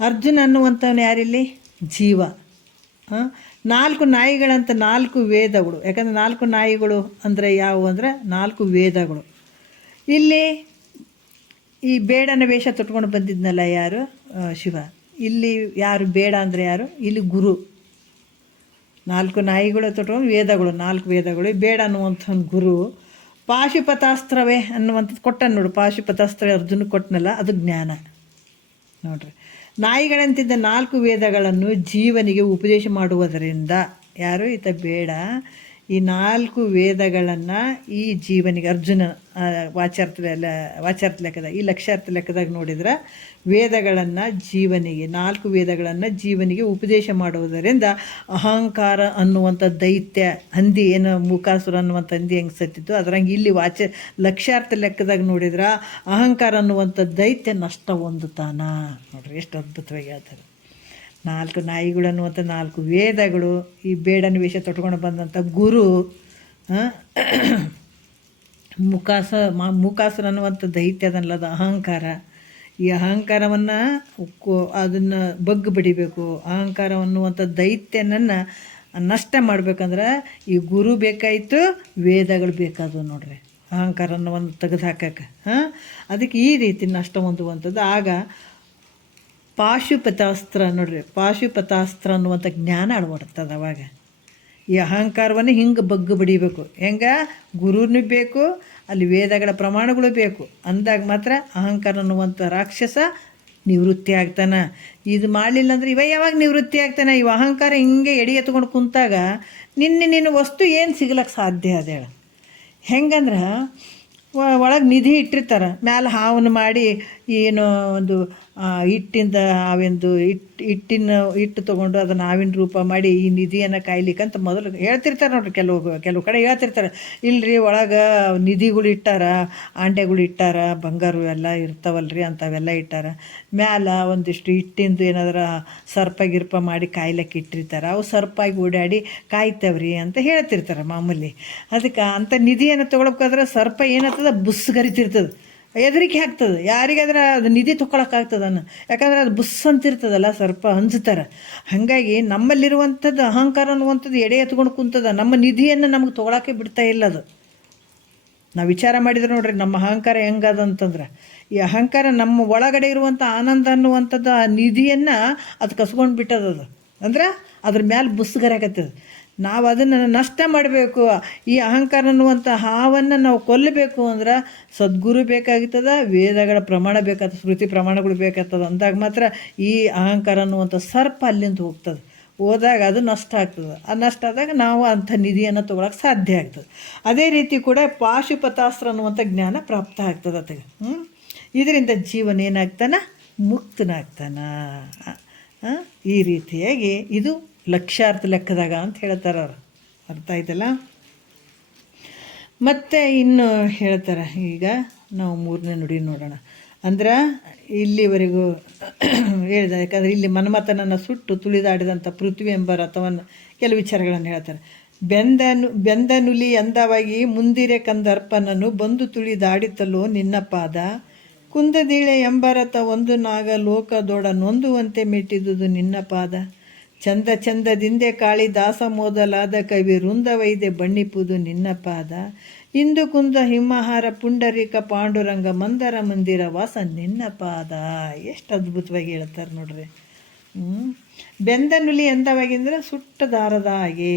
ಅರ್ಜುನ ಅನ್ನುವಂಥವನು ಯಾರಿಲ್ಲಿ? ಜೀವ. 4 ನಾಯಿಗಳಂತ 4 ವೇದಗಳು. ಯಾಕಂದರೆ 4 ನಾಯಿಗಳು ಅಂದರೆ ಯಾವುವು ಅಂದರೆ 4 ವೇದಗಳು. ಇಲ್ಲಿ ಈ ಬೇಡನ ವೇಷ ತೊಟ್ಕೊಂಡು ಬಂದಿದ್ನಲ್ಲ ಯಾರು, ಶಿವ. ಇಲ್ಲಿ ಯಾರು ಬೇಡ ಅಂದರೆ ಯಾರು, ಇಲ್ಲಿ ಗುರು. 4 ನಾಯಿಗಳು ತೊಟ್ಕೊಂಡು ವೇದಗಳು, 4 ವೇದಗಳು. ಬೇಡ ಅನ್ನುವಂಥ ಗುರು. ಪಾಶುಪತಾಸ್ತ್ರವೇ ಅನ್ನುವಂಥದ್ದು ಕೊಟ್ಟ ನೋಡು. ಪಾಶುಪತಾಸ್ತ್ರ ಅರ್ಜುನ ಕೊಟ್ಟನಲ್ಲ, ಅದು ಜ್ಞಾನ ನೋಡ್ರಿ. ನಾಯಿಗಳಂತಿದ್ದ 4 ವೇದಗಳನ್ನು ಜೀವನಿಗೆ ಉಪದೇಶ ಮಾಡುವುದರಿಂದ ಯಾರು ಈತ ಬೇಡ ಈ 4 ವೇದಗಳನ್ನು ಈ ಜೀವನಿಗೆ ಅರ್ಜುನ ವಾಚಾರ್ಥ ಲೆಕ್ಕದಾಗ, ಈ ಲಕ್ಷ್ಯಾರ್ಥ ಲೆಕ್ಕದಾಗ ನೋಡಿದ್ರೆ ವೇದಗಳನ್ನು ಜೀವನಿಗೆ 4 ವೇದಗಳನ್ನು ಜೀವನಿಗೆ ಉಪದೇಶ ಮಾಡುವುದರಿಂದ ಅಹಂಕಾರ ಅನ್ನುವಂಥ ದೈತ್ಯ ಹಂದಿ, ಏನು ಮೂಕಾಸುರ ಅನ್ನುವಂಥ ಹಂದಿ ಹೆಂಗೆ ಸತ್ತಿತ್ತು, ಅದರಂಗೆ ಇಲ್ಲಿ ಲಕ್ಷ್ಯಾರ್ಥ ಲೆಕ್ಕದಾಗ ನೋಡಿದ್ರೆ ಅಹಂಕಾರ ಅನ್ನುವಂಥ ದೈತ್ಯ ನಷ್ಟ ಹೊಂದುತ್ತಾನ. ನೋಡ್ರಿ ಎಷ್ಟು ಅದ್ಭುತವಾಗಿ ಹೇಳ್ತಾರೆ. 4 ನಾಯಿಗಳು ಅನ್ನುವಂಥ 4 ವೇದಗಳು, ಈ ಬೇಡನ ವೇಷ ತೊಟ್ಕೊಂಡು ಬಂದಂಥ ಗುರು, ಮೂಕಾಸುರ ಅನ್ನುವಂಥ ದೈತ್ಯ ಅದನ್ನಲ್ಲದ ಅಹಂಕಾರ. ಈ ಅಹಂಕಾರವನ್ನು ಅದನ್ನು ಬಗ್ಗು ಬಡಿಬೇಕು. ಅಹಂಕಾರ ಅನ್ನುವಂಥ ದೈತ್ಯನನ್ನು ನಷ್ಟ ಮಾಡ್ಬೇಕಂದ್ರೆ ಈ ಗುರು ಬೇಕಾಯಿತು, ವೇದಗಳು ಬೇಕಾದವು ನೋಡ್ರಿ ಅಹಂಕಾರ ಅನ್ನೋವನ್ನು ತೆಗೆದು ಹಾಕಕ್ಕೆ. ಅದಕ್ಕೆ ಈ ರೀತಿ ನಷ್ಟ ಹೊಂದುವಂಥದ್ದು. ಆಗ ಪಾಶುಪತಾಸ್ತ್ರ ನೋಡ್ರಿ, ಪಾಶುಪತಾಸ್ತ್ರ ಅನ್ನುವಂಥ ಜ್ಞಾನ ಅಳವಡ್ತದೆ. ಅವಾಗ ಈ ಅಹಂಕಾರವನ್ನು ಹಿಂಗೆ ಬಗ್ಗು ಬಡಿಬೇಕು. ಹೆಂಗೆ ಗುರುನೂ ಬೇಕು, ಅಲ್ಲಿ ವೇದಗಳ ಪ್ರಮಾಣಗಳು ಬೇಕು ಅಂದಾಗ ಮಾತ್ರ ಅಹಂಕಾರ ಅನ್ನುವಂಥ ರಾಕ್ಷಸ ನಿವೃತ್ತಿ ಆಗ್ತಾನೆ. ಇದು ಮಾಡಲಿಲ್ಲ ಅಂದರೆ ಇವ ಯಾವಾಗ ನಿವೃತ್ತಿ ಆಗ್ತಾನೆ? ಇವ ಅಹಂಕಾರ ಹಿಂಗೆ ಎಡೆ ಎತ್ಕೊಂಡು ಕುಂತಾಗ ನಿನ್ನ ವಸ್ತು ಏನು ಸಿಗ್ಲಕ್ಕೆ ಸಾಧ್ಯ ಅದ ಹೇಳ. ಹೆಂಗಂದ್ರೆ ಒಳಗೆ ನಿಧಿ ಇಟ್ಟಿರ್ತಾರೆ, ಮ್ಯಾಲೆ ಹಾವನ್ನು ಮಾಡಿ ಏನು ಒಂದು ಹಿಟ್ಟಿಂದ ಹಾವಿಂದು ಹಿಟ್ಟು ತೊಗೊಂಡು ಅದನ್ನು ಹಾವಿನ ರೂಪ ಮಾಡಿ ಈ ನಿಧಿಯನ್ನು ಕಾಯ್ಲಿಕ್ಕಂತ ಮೊದಲು ಹೇಳ್ತಿರ್ತಾರೆ ನೋಡ್ರಿ. ಕೆಲವು ಕಡೆ ಹೇಳ್ತಿರ್ತಾರೆ, ಇಲ್ರಿ ಒಳಗೆ ನಿಧಿಗಳು ಇಟ್ಟಾರ, ಆಂಡೆಗಳು ಇಟ್ಟಾರ, ಬಂಗಾರ ಎಲ್ಲ ಇರ್ತಾವಲ್ರಿ ಅಂಥವೆಲ್ಲ ಇಟ್ಟಾರ. ಮ್ಯಾಲೆ ಒಂದಿಷ್ಟು ಹಿಟ್ಟಿಂದು ಏನಾದ್ರು ಸರ್ಪ ಗಿರ್ಪ ಮಾಡಿ ಕಾಯ್ಲಿಕ್ಕೆ ಇಟ್ಟಿರ್ತಾರೆ. ಅವು ಸರ್ಪಾಗಿ ಓಡಾಡಿ ಕಾಯ್ತವ್ರಿ ಅಂತ ಹೇಳ್ತಿರ್ತಾರೆ ಮಾಮೂಲಿ. ಅದಕ್ಕೆ ಅಂಥ ನಿಧಿಯನ್ನು ತೊಗೊಳಬೇಕಾದ್ರೆ ಸರ್ಪ ಏನಾಗ್ತದೆ, ಬುಸ್ಗರಿತಿರ್ತದೆ, ಹೆದರಿಕೆ ಆಗ್ತದೆ. ಯಾರಿಗಾದ್ರೆ ಅದು ನಿಧಿ ತೊಗೊಳಕ್ಕಾಗ್ತದನ್ನು, ಯಾಕಂದ್ರೆ ಅದು ಬುಸ್ ಅಂತಿರ್ತದಲ್ಲ, ಸರ್ಪ ಅಂಜ್ತಾರೆ. ಹಾಗಾಗಿ ನಮ್ಮಲ್ಲಿರುವಂಥದ್ದು ಅಹಂಕಾರ ಅನ್ನುವಂಥದ್ದು ಎಡೆ ಎತ್ಕೊಂಡು ಕುಂತದ. ನಮ್ಮ ನಿಧಿಯನ್ನು ನಮಗೆ ತೊಗೊಳಕ್ಕೆ ಬಿಡ್ತಾ ಇಲ್ಲ ಅದು. ನಾವು ವಿಚಾರ ಮಾಡಿದ್ರೆ ನೋಡ್ರಿ ನಮ್ಮ ಅಹಂಕಾರ ಹೆಂಗದ ಅಂತಂದ್ರೆ, ಈ ಅಹಂಕಾರ ನಮ್ಮ ಒಳಗಡೆ ಇರುವಂಥ ಆನಂದ ಅನ್ನುವಂಥದ್ದು ಆ ನಿಧಿಯನ್ನು ಅದು ಕಸ್ಕೊಂಡು ಬಿಟ್ಟದದು. ಅಂದ್ರೆ ಅದ್ರ ಮೇಲೆ ಬುಸ್ಗರಾಗತ್ತದ. ನಾವು ಅದನ್ನು ನಷ್ಟ ಮಾಡಬೇಕು. ಈ ಅಹಂಕಾರ ಅನ್ನುವಂಥ ಹಾವನ್ನು ನಾವು ಕೊಲ್ಲಬೇಕು ಅಂದ್ರೆ ಸದ್ಗುರು ಬೇಕಾಗ್ತದೆ, ವೇದಗಳ ಪ್ರಮಾಣ ಬೇಕಾಗ್ತದೆ, ಸ್ಮೃತಿ ಪ್ರಮಾಣಗಳು ಬೇಕಾಗ್ತದೆ. ಅಂದಾಗ ಮಾತ್ರ ಈ ಅಹಂಕಾರ ಅನ್ನುವಂಥ ಸರ್ಪ ಅಲ್ಲಿಂದ ಹೋಗ್ತದೆ. ಹೋದಾಗ ಅದು ನಷ್ಟ ಆಗ್ತದೆ. ಆ ನಷ್ಟ ಆದಾಗ ನಾವು ಅಂಥ ನಿಧಿಯನ್ನು ತೊಗೊಳಕ್ಕೆ ಸಾಧ್ಯ ಆಗ್ತದೆ. ಅದೇ ರೀತಿ ಕೂಡ ಪಾಶುಪತಾಸ್ತ್ರ ಅನ್ನುವಂಥ ಜ್ಞಾನ ಪ್ರಾಪ್ತ ಆಗ್ತದೆ ಅತಗೆ. ಇದರಿಂದ ಜೀವನ ಏನಾಗ್ತಾನೆ, ಮುಕ್ತನಾಗ್ತಾನ. ಈ ರೀತಿಯಾಗಿ ಇದು ಲಕ್ಷ್ಯಾರ್ಥ ಲೆಕ್ಕದಾಗ ಅಂತ ಹೇಳ್ತಾರೆ ಅವರು. ಅರ್ಥ ಆಯ್ತಲ್ಲ? ಮತ್ತು ಇನ್ನು ಹೇಳ್ತಾರೆ. ಈಗ ನಾವು 3ನೇ ನುಡಿ ನೋಡೋಣ. ಅಂದ್ರೆ ಇಲ್ಲಿವರೆಗೂ ಹೇಳಿದ, ಯಾಕಂದರೆ ಇಲ್ಲಿ ಮನ್ಮಥನನ್ನು ಸುಟ್ಟು ತುಳಿದಾಡಿದಂಥ ಪೃಥ್ವಿ ಎಂಬ ರಥವನ್ನು ಕೆಲವು ವಿಚಾರಗಳನ್ನು ಹೇಳ್ತಾರೆ. ಬೆಂದ ನುಲಿ ಅಂದವಾಗಿ ಮುಂದಿರೆ ಕಂದರ್ಪನನ್ನು ಬಂದು ತುಳಿದಾಡಿತಲ್ಲೋ ನಿನ್ನ ಪಾದ, ಕುಂದದಿಳೆ ಎಂಬರಥ ಒಂದು ನಾಗ ಲೋಕದೊಡ ನೊಂದುವಂತೆ ಮೆಟ್ಟಿದುದು ನಿನ್ನ ಪಾದ, ಚಂದದಿಂದೆ ಕಾಳಿದಾಸ ಮೊದಲಾದ ಕವಿ ವೃಂದವೈದೆ ಬಣ್ಣಿಪುದು ನಿನ್ನ ಪಾದ, ಇಂದು ಕುಂದ ಹಿಮಹಾರ ಪುಂಡರಿಕ ಪಾಂಡುರಂಗ ಮಂದರ ಮಂದಿರ ವಾಸ ನಿನ್ನ ಪಾದ. ಎಷ್ಟು ಅದ್ಭುತವಾಗಿ ಹೇಳ್ತಾರೆ ನೋಡ್ರಿ. ಬೆಂದ ನುಲಿ ಎಂದವಾಗಿಂದ್ರೆ ಸುಟ್ಟ ದಾರದ ಹಾಗೆ,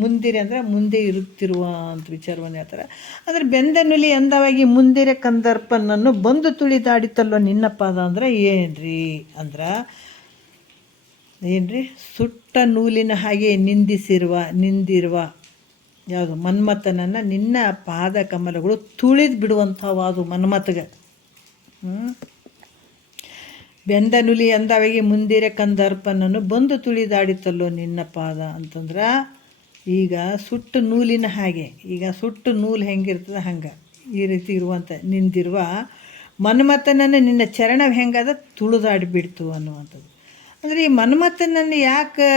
ಮುಂದಿರೆ ಅಂದರೆ ಮುಂದೆ ಇರುತ್ತಿರುವ ಅಂತ ವಿಚಾರವನ್ನು ಹೇಳ್ತಾರೆ. ಅಂದರೆ ಬೆಂದ ನುಲಿ ಎಂದವಾಗಿ ಮುಂದಿರೆ ಕಂದರ್ಪನನ್ನು ಬಂದು ತುಳಿದಾಡಿತಲ್ಲೋ ನಿನ್ನ ಪಾದ ಅಂದ್ರೆ ಏನ್ರಿ ಸುಟ್ಟ ನೂಲಿನ ಹಾಗೆ ನಿಂದಿರುವ ಯಾವುದು ಮನ್ಮಥನನ್ನು ನಿನ್ನ ಪಾದ ಕಮಲಗಳು ತುಳಿದು ಬಿಡುವಂಥವಾದು ಮನ್ಮಥಗೆ. ಬೆಂದ ನುಲಿ ಅಂದವಾಗಿ ಮುಂದಿರೆ ಕಂದರ್ಪನನ್ನು ಬಂದು ತುಳಿದಾಡಿತಲ್ಲೋ ನಿನ್ನ ಪಾದ ಅಂತಂದ್ರೆ, ಈಗ ಸುಟ್ಟು ನೂಲಿನ ಹಾಗೆ, ಈಗ ಸುಟ್ಟು ನೂಲು ಹೆಂಗಿರ್ತದೆ ಹಂಗೆ ಈ ರೀತಿ ನಿಂದಿರುವ ಮನ್ಮಥನನ್ನು ನಿನ್ನ ಚರಣ ಹೆಂಗದ ತುಳಿದಾಡಿಬಿಡ್ತು ಅನ್ನುವಂಥದ್ದು. ಅಂದರೆ ಈ ಮನ್ಮಥನನ್ನು ಯಾಕೆ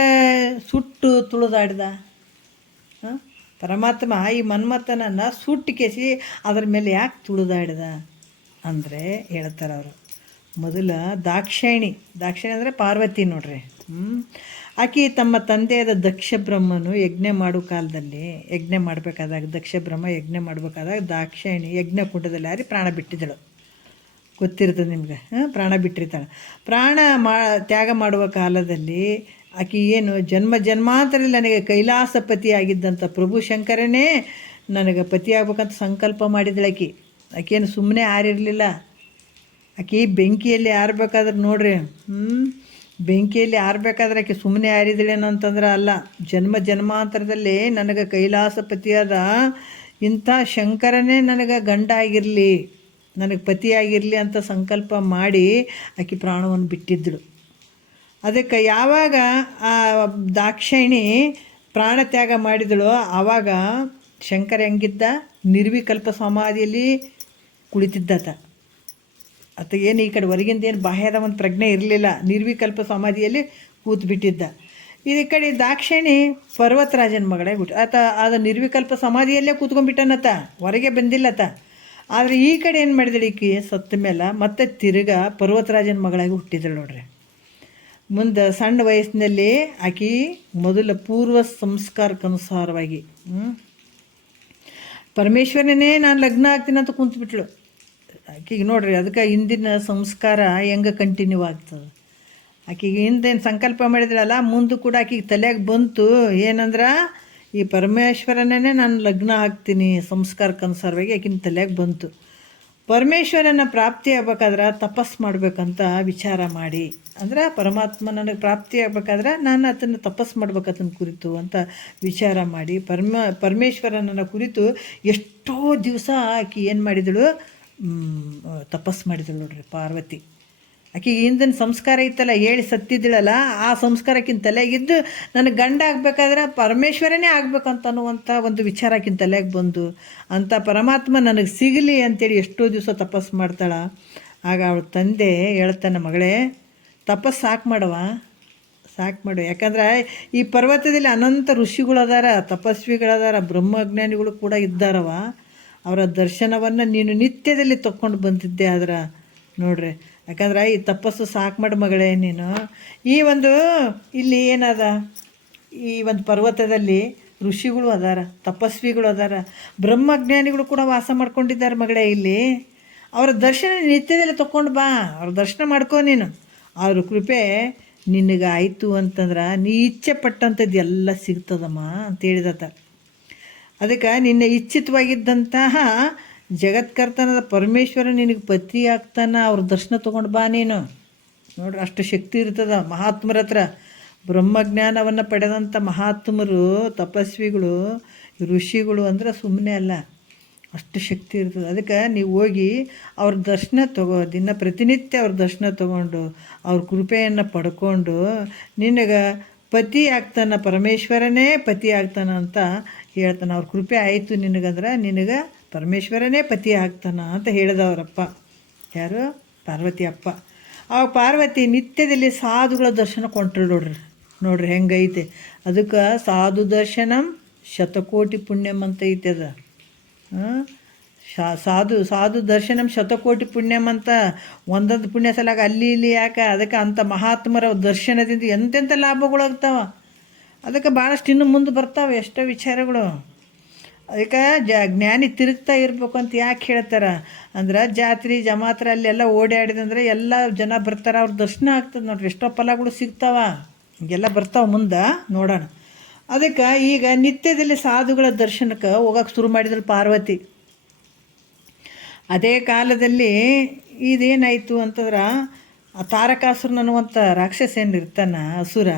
ಸುಟ್ಟು ತುಳಿದಾಡಿದ? ಪರಮಾತ್ಮ ಈ ಮನ್ಮಥನನ್ನು ಸುಟ್ಟು ಕೆಸಿ ಅದ್ರ ಮೇಲೆ ಯಾಕೆ ತುಳಿದಾಡಿದ ಅಂದರೆ ಹೇಳ್ತಾರೆ ಅವರು, ಮೊದಲ ದಾಕ್ಷಾಯಿಣಿ ಅಂದರೆ ಪಾರ್ವತಿ ನೋಡ್ರಿ. ಆಕೆ ತಮ್ಮ ತಂದೆಯಾದ ದಕ್ಷ ಬ್ರಹ್ಮನು ಯಜ್ಞ ಮಾಡೋ ಕಾಲದಲ್ಲಿ ಯಜ್ಞ ಮಾಡಬೇಕಾದಾಗ ದಕ್ಷ ಬ್ರಹ್ಮ ಯಜ್ಞ ಮಾಡಬೇಕಾದಾಗ ದಾಕ್ಷಾಯಿಣಿ ಯಜ್ಞಕುಂಡದಲ್ಲಿ ಹಾರಿ ಪ್ರಾಣ ಬಿಟ್ಟಿದ್ದಳು. ಗೊತ್ತಿರ್ತದೆ ನಿಮ್ಗೆ. ಪ್ರಾಣ ಬಿಟ್ಟಿರ್ತಾಳೆ. ಪ್ರಾಣ ತ್ಯಾಗ ಮಾಡುವ ಕಾಲದಲ್ಲಿ ಆಕೆ ಏನು ಜನ್ಮಾಂತರದಲ್ಲಿ ನನಗೆ ಕೈಲಾಸ ಪತಿಯಾಗಿದ್ದಂಥ ಪ್ರಭು ಶಂಕರನೇ ನನಗೆ ಪತಿಯಾಗಬೇಕಂತ ಸಂಕಲ್ಪ ಮಾಡಿದಳು. ಆಕೆಯನ್ನು ಸುಮ್ಮನೆ ಆರಿರಲಿಲ್ಲ. ಆಕೆ ಬೆಂಕಿಯಲ್ಲಿ ಆರಬೇಕಾದ್ರೆ ನೋಡ್ರಿ, ಬೆಂಕಿಯಲ್ಲಿ ಆರಬೇಕಾದ್ರೆ ಆಕೆ ಸುಮ್ಮನೆ ಆರಿದಳೇನೋ ಅಂತಂದ್ರೆ ಅಲ್ಲ, ಜನ್ಮಾಂತರದಲ್ಲಿ ನನಗೆ ಕೈಲಾಸ ಪತಿಯಾದ ಇಂಥ ಶಂಕರನೇ ನನಗೆ ಗಂಡ ಆಗಿರಲಿ, ನನಗೆ ಪತಿಯಾಗಿರಲಿ ಅಂತ ಸಂಕಲ್ಪ ಮಾಡಿ ಆಕೆ ಪ್ರಾಣವನ್ನು ಬಿಟ್ಟಿದ್ದಳು. ಅದಕ್ಕೆ ಯಾವಾಗ ಆ ದಾಕ್ಷಾಯಿಣಿ ಪ್ರಾಣ ತ್ಯಾಗ ಮಾಡಿದಳು ಆವಾಗ ಶಂಕರ ಹೆಂಗಿದ್ದ, ನಿರ್ವಿಕಲ್ಪ ಸಮಾಧಿಯಲ್ಲಿ ಕುಳಿತಿದ್ದಾತ. ಏನು ಈ ಕಡೆ ಹೊರಗಿಂದ ಏನು ಬಾಹ್ಯದ ಒಂದು ಪ್ರಜ್ಞೆ ಇರಲಿಲ್ಲ, ನಿರ್ವಿಕಲ್ಪ ಸಮಾಧಿಯಲ್ಲಿ ಕೂತ್ಬಿಟ್ಟಿದ್ದ. ಈ ಕಡೆ ದಾಕ್ಷಾಯಿಣಿ ಪರ್ವತರಾಜನ ಮಗಳೇ ಅದು ನಿರ್ವಿಕಲ್ಪ ಸಮಾಧಿಯಲ್ಲೇ ಕೂತ್ಕೊಂಡ್ಬಿಟ್ಟನತ್ತ, ಹೊರಗೆ ಬಂದಿಲ್ಲತ್ತ. ಆದರೆ ಈ ಕಡೆ ಏನು ಮಾಡಿದಳು, ಈಕೆ ಸತ್ತ ಮೇಲೆ ಮತ್ತೆ ತಿರ್ಗಾ ಪರ್ವತರಾಜನ ಮಗಳಾಗಿ ಹುಟ್ಟಿದಳು ನೋಡ್ರಿ. ಮುಂದೆ ಸಣ್ಣ ವಯಸ್ಸಿನಲ್ಲಿ ಆಕೆ ಮೊದಲ ಪೂರ್ವ ಸಂಸ್ಕಾರಕ್ಕನುಸಾರವಾಗಿ ಪರಮೇಶ್ವರನೇ ನಾನು ಲಗ್ನ ಆಗ್ತೀನಿ ಅಂತ ಕುಂತ್ಬಿಟ್ಳು ಆಕೆಗೆ ನೋಡ್ರಿ. ಅದಕ್ಕೆ ಹಿಂದಿನ ಸಂಸ್ಕಾರ ಹೆಂಗೆ ಕಂಟಿನ್ಯೂ ಆಗ್ತದೆ. ಆಕೆಗೆ ಹಿಂದೇನು ಸಂಕಲ್ಪ ಮಾಡಿದ್ರಲ್ಲ ಮುಂದೆ ಕೂಡ ಆಕೆಗೆ ತಲೆಯಾಗಿ ಬಂತು ಏನಂದ್ರೆ ಈ ಪರಮೇಶ್ವರನೇ ನಾನು ಲಗ್ನ ಆಗ್ತೀನಿ ಸಂಸ್ಕಾರಕ್ಕನುಸಾರವಾಗಿ ಆಕಿನ ತಲೆಯಾಗಿ ಬಂತು. ಪರಮೇಶ್ವರನ ಪ್ರಾಪ್ತಿ ಆಗ್ಬೇಕಾದ್ರೆ ತಪಸ್ಸು ಮಾಡಬೇಕಂತ ವಿಚಾರ ಮಾಡಿ, ಅಂದ್ರೆ ಪರಮಾತ್ಮ ನನಗೆ ಪ್ರಾಪ್ತಿ ಆಗ್ಬೇಕಾದ್ರೆ ನಾನು ಅದನ್ನು ತಪಸ್ಸು ಮಾಡ್ಬೇಕು ಅದನ್ನು ಕುರಿತು ಅಂತ ವಿಚಾರ ಮಾಡಿ ಪರಮೇಶ್ವರನ ಕುರಿತು ಎಷ್ಟೋ ದಿವಸ ಆಕೆ ಏನು ಮಾಡಿದಳು, ತಪಸ್ಸು ಮಾಡಿದಳು ನೋಡ್ರಿ ಪಾರ್ವತಿ. ಆಕೆಗೆ ಹಿಂದಿನ ಸಂಸ್ಕಾರ ಇತ್ತಲ್ಲ, ಹೇಳಿ ಸತ್ತಿದ್ದಳಲ್ಲ, ಆ ಸಂಸ್ಕಾರಕ್ಕಿಂತ ತಲೆಗಿದ್ದು ನನಗೆ ಗಂಡ ಆಗಬೇಕಾದ್ರೆ ಪರಮೇಶ್ವರನೇ ಆಗ್ಬೇಕಂತ ಅನ್ನುವಂಥ ಒಂದು ವಿಚಾರ ಆಕಿನ ತಲೆಗೆ ಬಂದು ಅಂಥ ಪರಮಾತ್ಮ ನನಗೆ ಸಿಗಲಿ ಅಂತೇಳಿ ಎಷ್ಟೋ ದಿವಸ ತಪಸ್ಸು ಮಾಡ್ತಾಳೆ. ಆಗ ಅವಳ ತಂದೆ ಹೇಳ್ತಾನೆ, ಮಗಳೇ ತಪಸ್ಸು ಸಾಕು ಮಾಡು. ಯಾಕಂದ್ರೆ ಈ ಪರ್ವತದಲ್ಲಿ ಅನಂತ ಋಷಿಗಳು ಅದಾರ, ತಪಸ್ವಿಗಳದಾರ, ಬ್ರಹ್ಮಜ್ಞಾನಿಗಳು ಕೂಡ ಇದ್ದಾರವ. ಅವರ ದರ್ಶನವನ್ನು ನೀನು ನಿತ್ಯದಲ್ಲಿ ತಕ್ಕೊಂಡು ಬಂದಿದ್ದೆ ಆದ್ರೆ ನೋಡ್ರಿ. ಯಾಕಂದ್ರೆ ಈ ತಪಸ್ಸು ಸಾಕು ಮಾಡು ಮಗಳೇ ನೀನು. ಈ ಒಂದು ಇಲ್ಲಿ ಏನದ, ಈ ಒಂದು ಪರ್ವತದಲ್ಲಿ ಋಷಿಗಳು ಅದಾರ, ತಪಸ್ವಿಗಳು ಅದಾರ, ಬ್ರಹ್ಮಜ್ಞಾನಿಗಳು ಕೂಡ ವಾಸ ಮಾಡ್ಕೊಂಡಿದ್ದಾರೆ ಮಗಳೇ. ಇಲ್ಲಿ ಅವರ ದರ್ಶನ ನಿತ್ಯದಲ್ಲಿ ತಗೊಂಡು ಬಾ, ಅವ್ರ ದರ್ಶನ ಮಾಡ್ಕೊ ನೀನು. ಅವ್ರ ಕೃಪೆ ನಿನಗಾಯಿತು ಅಂತಂದ್ರೆ ನೀ ಇಚ್ಛೆ ಪಟ್ಟಂಥದ್ದು ಎಲ್ಲ ಸಿಗ್ತದಮ್ಮ ಅಂತ ಹೇಳಿದತ್ತ. ಅದಕ್ಕೆ ನಿನ್ನ ಇಚ್ಛಿತವಾಗಿದ್ದಂತಹ ಜಗತ್ಕರ್ತನದ ಪರಮೇಶ್ವರ ನಿನಗೆ ಪತಿ ಆಗ್ತಾನೆ, ಅವ್ರ ದರ್ಶನ ತೊಗೊಂಡು ಬಾ ನೀನು. ನೋಡ್ರಿ ಅಷ್ಟು ಶಕ್ತಿ ಇರ್ತದ ಮಹಾತ್ಮರ ಹತ್ರ. ಬ್ರಹ್ಮಜ್ಞಾನವನ್ನು ಪಡೆದಂಥ ಮಹಾತ್ಮರು, ತಪಸ್ವಿಗಳು, ಋಷಿಗಳು ಅಂದ್ರೆ ಸುಮ್ಮನೆ ಅಲ್ಲ, ಅಷ್ಟು ಶಕ್ತಿ ಇರ್ತದೆ. ಅದಕ್ಕೆ ನೀವು ಹೋಗಿ ಅವ್ರ ದರ್ಶನ ಪ್ರತಿನಿತ್ಯ ಅವ್ರ ದರ್ಶನ ತೊಗೊಂಡು ಅವ್ರ ಕೃಪೆಯನ್ನು ಪಡ್ಕೊಂಡು ನಿನಗೆ ಪತಿ ಆಗ್ತಾನೆ, ಪರಮೇಶ್ವರನೇ ಪತಿ ಆಗ್ತಾನೆ ಅಂತ ಹೇಳ್ತಾನೆ. ಅವ್ರ ಕೃಪೆ ಆಯಿತು ನಿನಗಂದ್ರೆ ನಿನಗೆ ಪರಮೇಶ್ವರನೇ ಪತಿ ಆಗ್ತಾನ ಅಂತ ಹೇಳಿದವರಪ್ಪ ಯಾರು, ಪಾರ್ವತಿ ಅಪ್ಪ. ಆ ಪಾರ್ವತಿ ನಿತ್ಯದಲ್ಲಿ ಸಾಧುಗಳ ದರ್ಶನ ಕೊಂಡ್ರು ನೋಡ್ರಿ ಹೆಂಗೈತೆ. ಅದಕ್ಕೆ ಸಾಧು ದರ್ಶನಂ ಶತಕೋಟಿ ಪುಣ್ಯಂ ಅಂತ ಐತೆ ಅದು. ಸಾಧು ದರ್ಶನಂ ಶತಕೋಟಿ ಪುಣ್ಯಂ ಅಂತ ಒಂದೊಂದು ಪುಣ್ಯ ಸಲಾಗ ಅಲ್ಲಿ ಇಲ್ಲಿ ಯಾಕೆ. ಅದಕ್ಕೆ ಅಂಥ ಮಹಾತ್ಮರ ದರ್ಶನದಿಂದ ಎಂತೆಂಥ ಲಾಭಗಳಾಗ್ತಾವ. ಅದಕ್ಕೆ ಭಾಳಷ್ಟು ಇನ್ನು ಮುಂದೆ ಬರ್ತಾವೆ ಎಷ್ಟೋ ವಿಚಾರಗಳು. ಅದಕ್ಕೆ ಜ್ಞಾನಿ ತಿರುಗ್ತಾ ಇರ್ಬೇಕು ಅಂತ ಯಾಕೆ ಹೇಳ್ತಾರೆ ಅಂದ್ರೆ, ಜಾತ್ರೆ ಜಮಾತ್ರ ಅಲ್ಲೆಲ್ಲ ಓಡಾಡಿದಂದ್ರೆ ಎಲ್ಲ ಜನ ಬರ್ತಾರೆ, ಅವ್ರ ದರ್ಶನ ಆಗ್ತದೆ ನೋಡ್ರಿ. ಎಷ್ಟೋ ಫಲಗಳು ಸಿಗ್ತಾವ, ಹಿಂಗೆಲ್ಲ ಬರ್ತಾವೆ ಮುಂದೆ ನೋಡೋಣ. ಅದಕ್ಕೆ ಈಗ ನಿತ್ಯದಲ್ಲಿ ಸಾಧುಗಳ ದರ್ಶನಕ್ಕೆ ಹೋಗಕ್ಕೆ ಶುರು ಮಾಡಿದ್ರು ಪಾರ್ವತಿ. ಅದೇ ಕಾಲದಲ್ಲಿ ಇದೇನಾಯಿತು ಅಂತಂದ್ರೆ, ಆ ತಾರಕಾಸುರನ ಅನ್ನುವಂಥ ರಾಕ್ಷಸ ಏನಿರ್ತಾನೆ ಅಸುರ,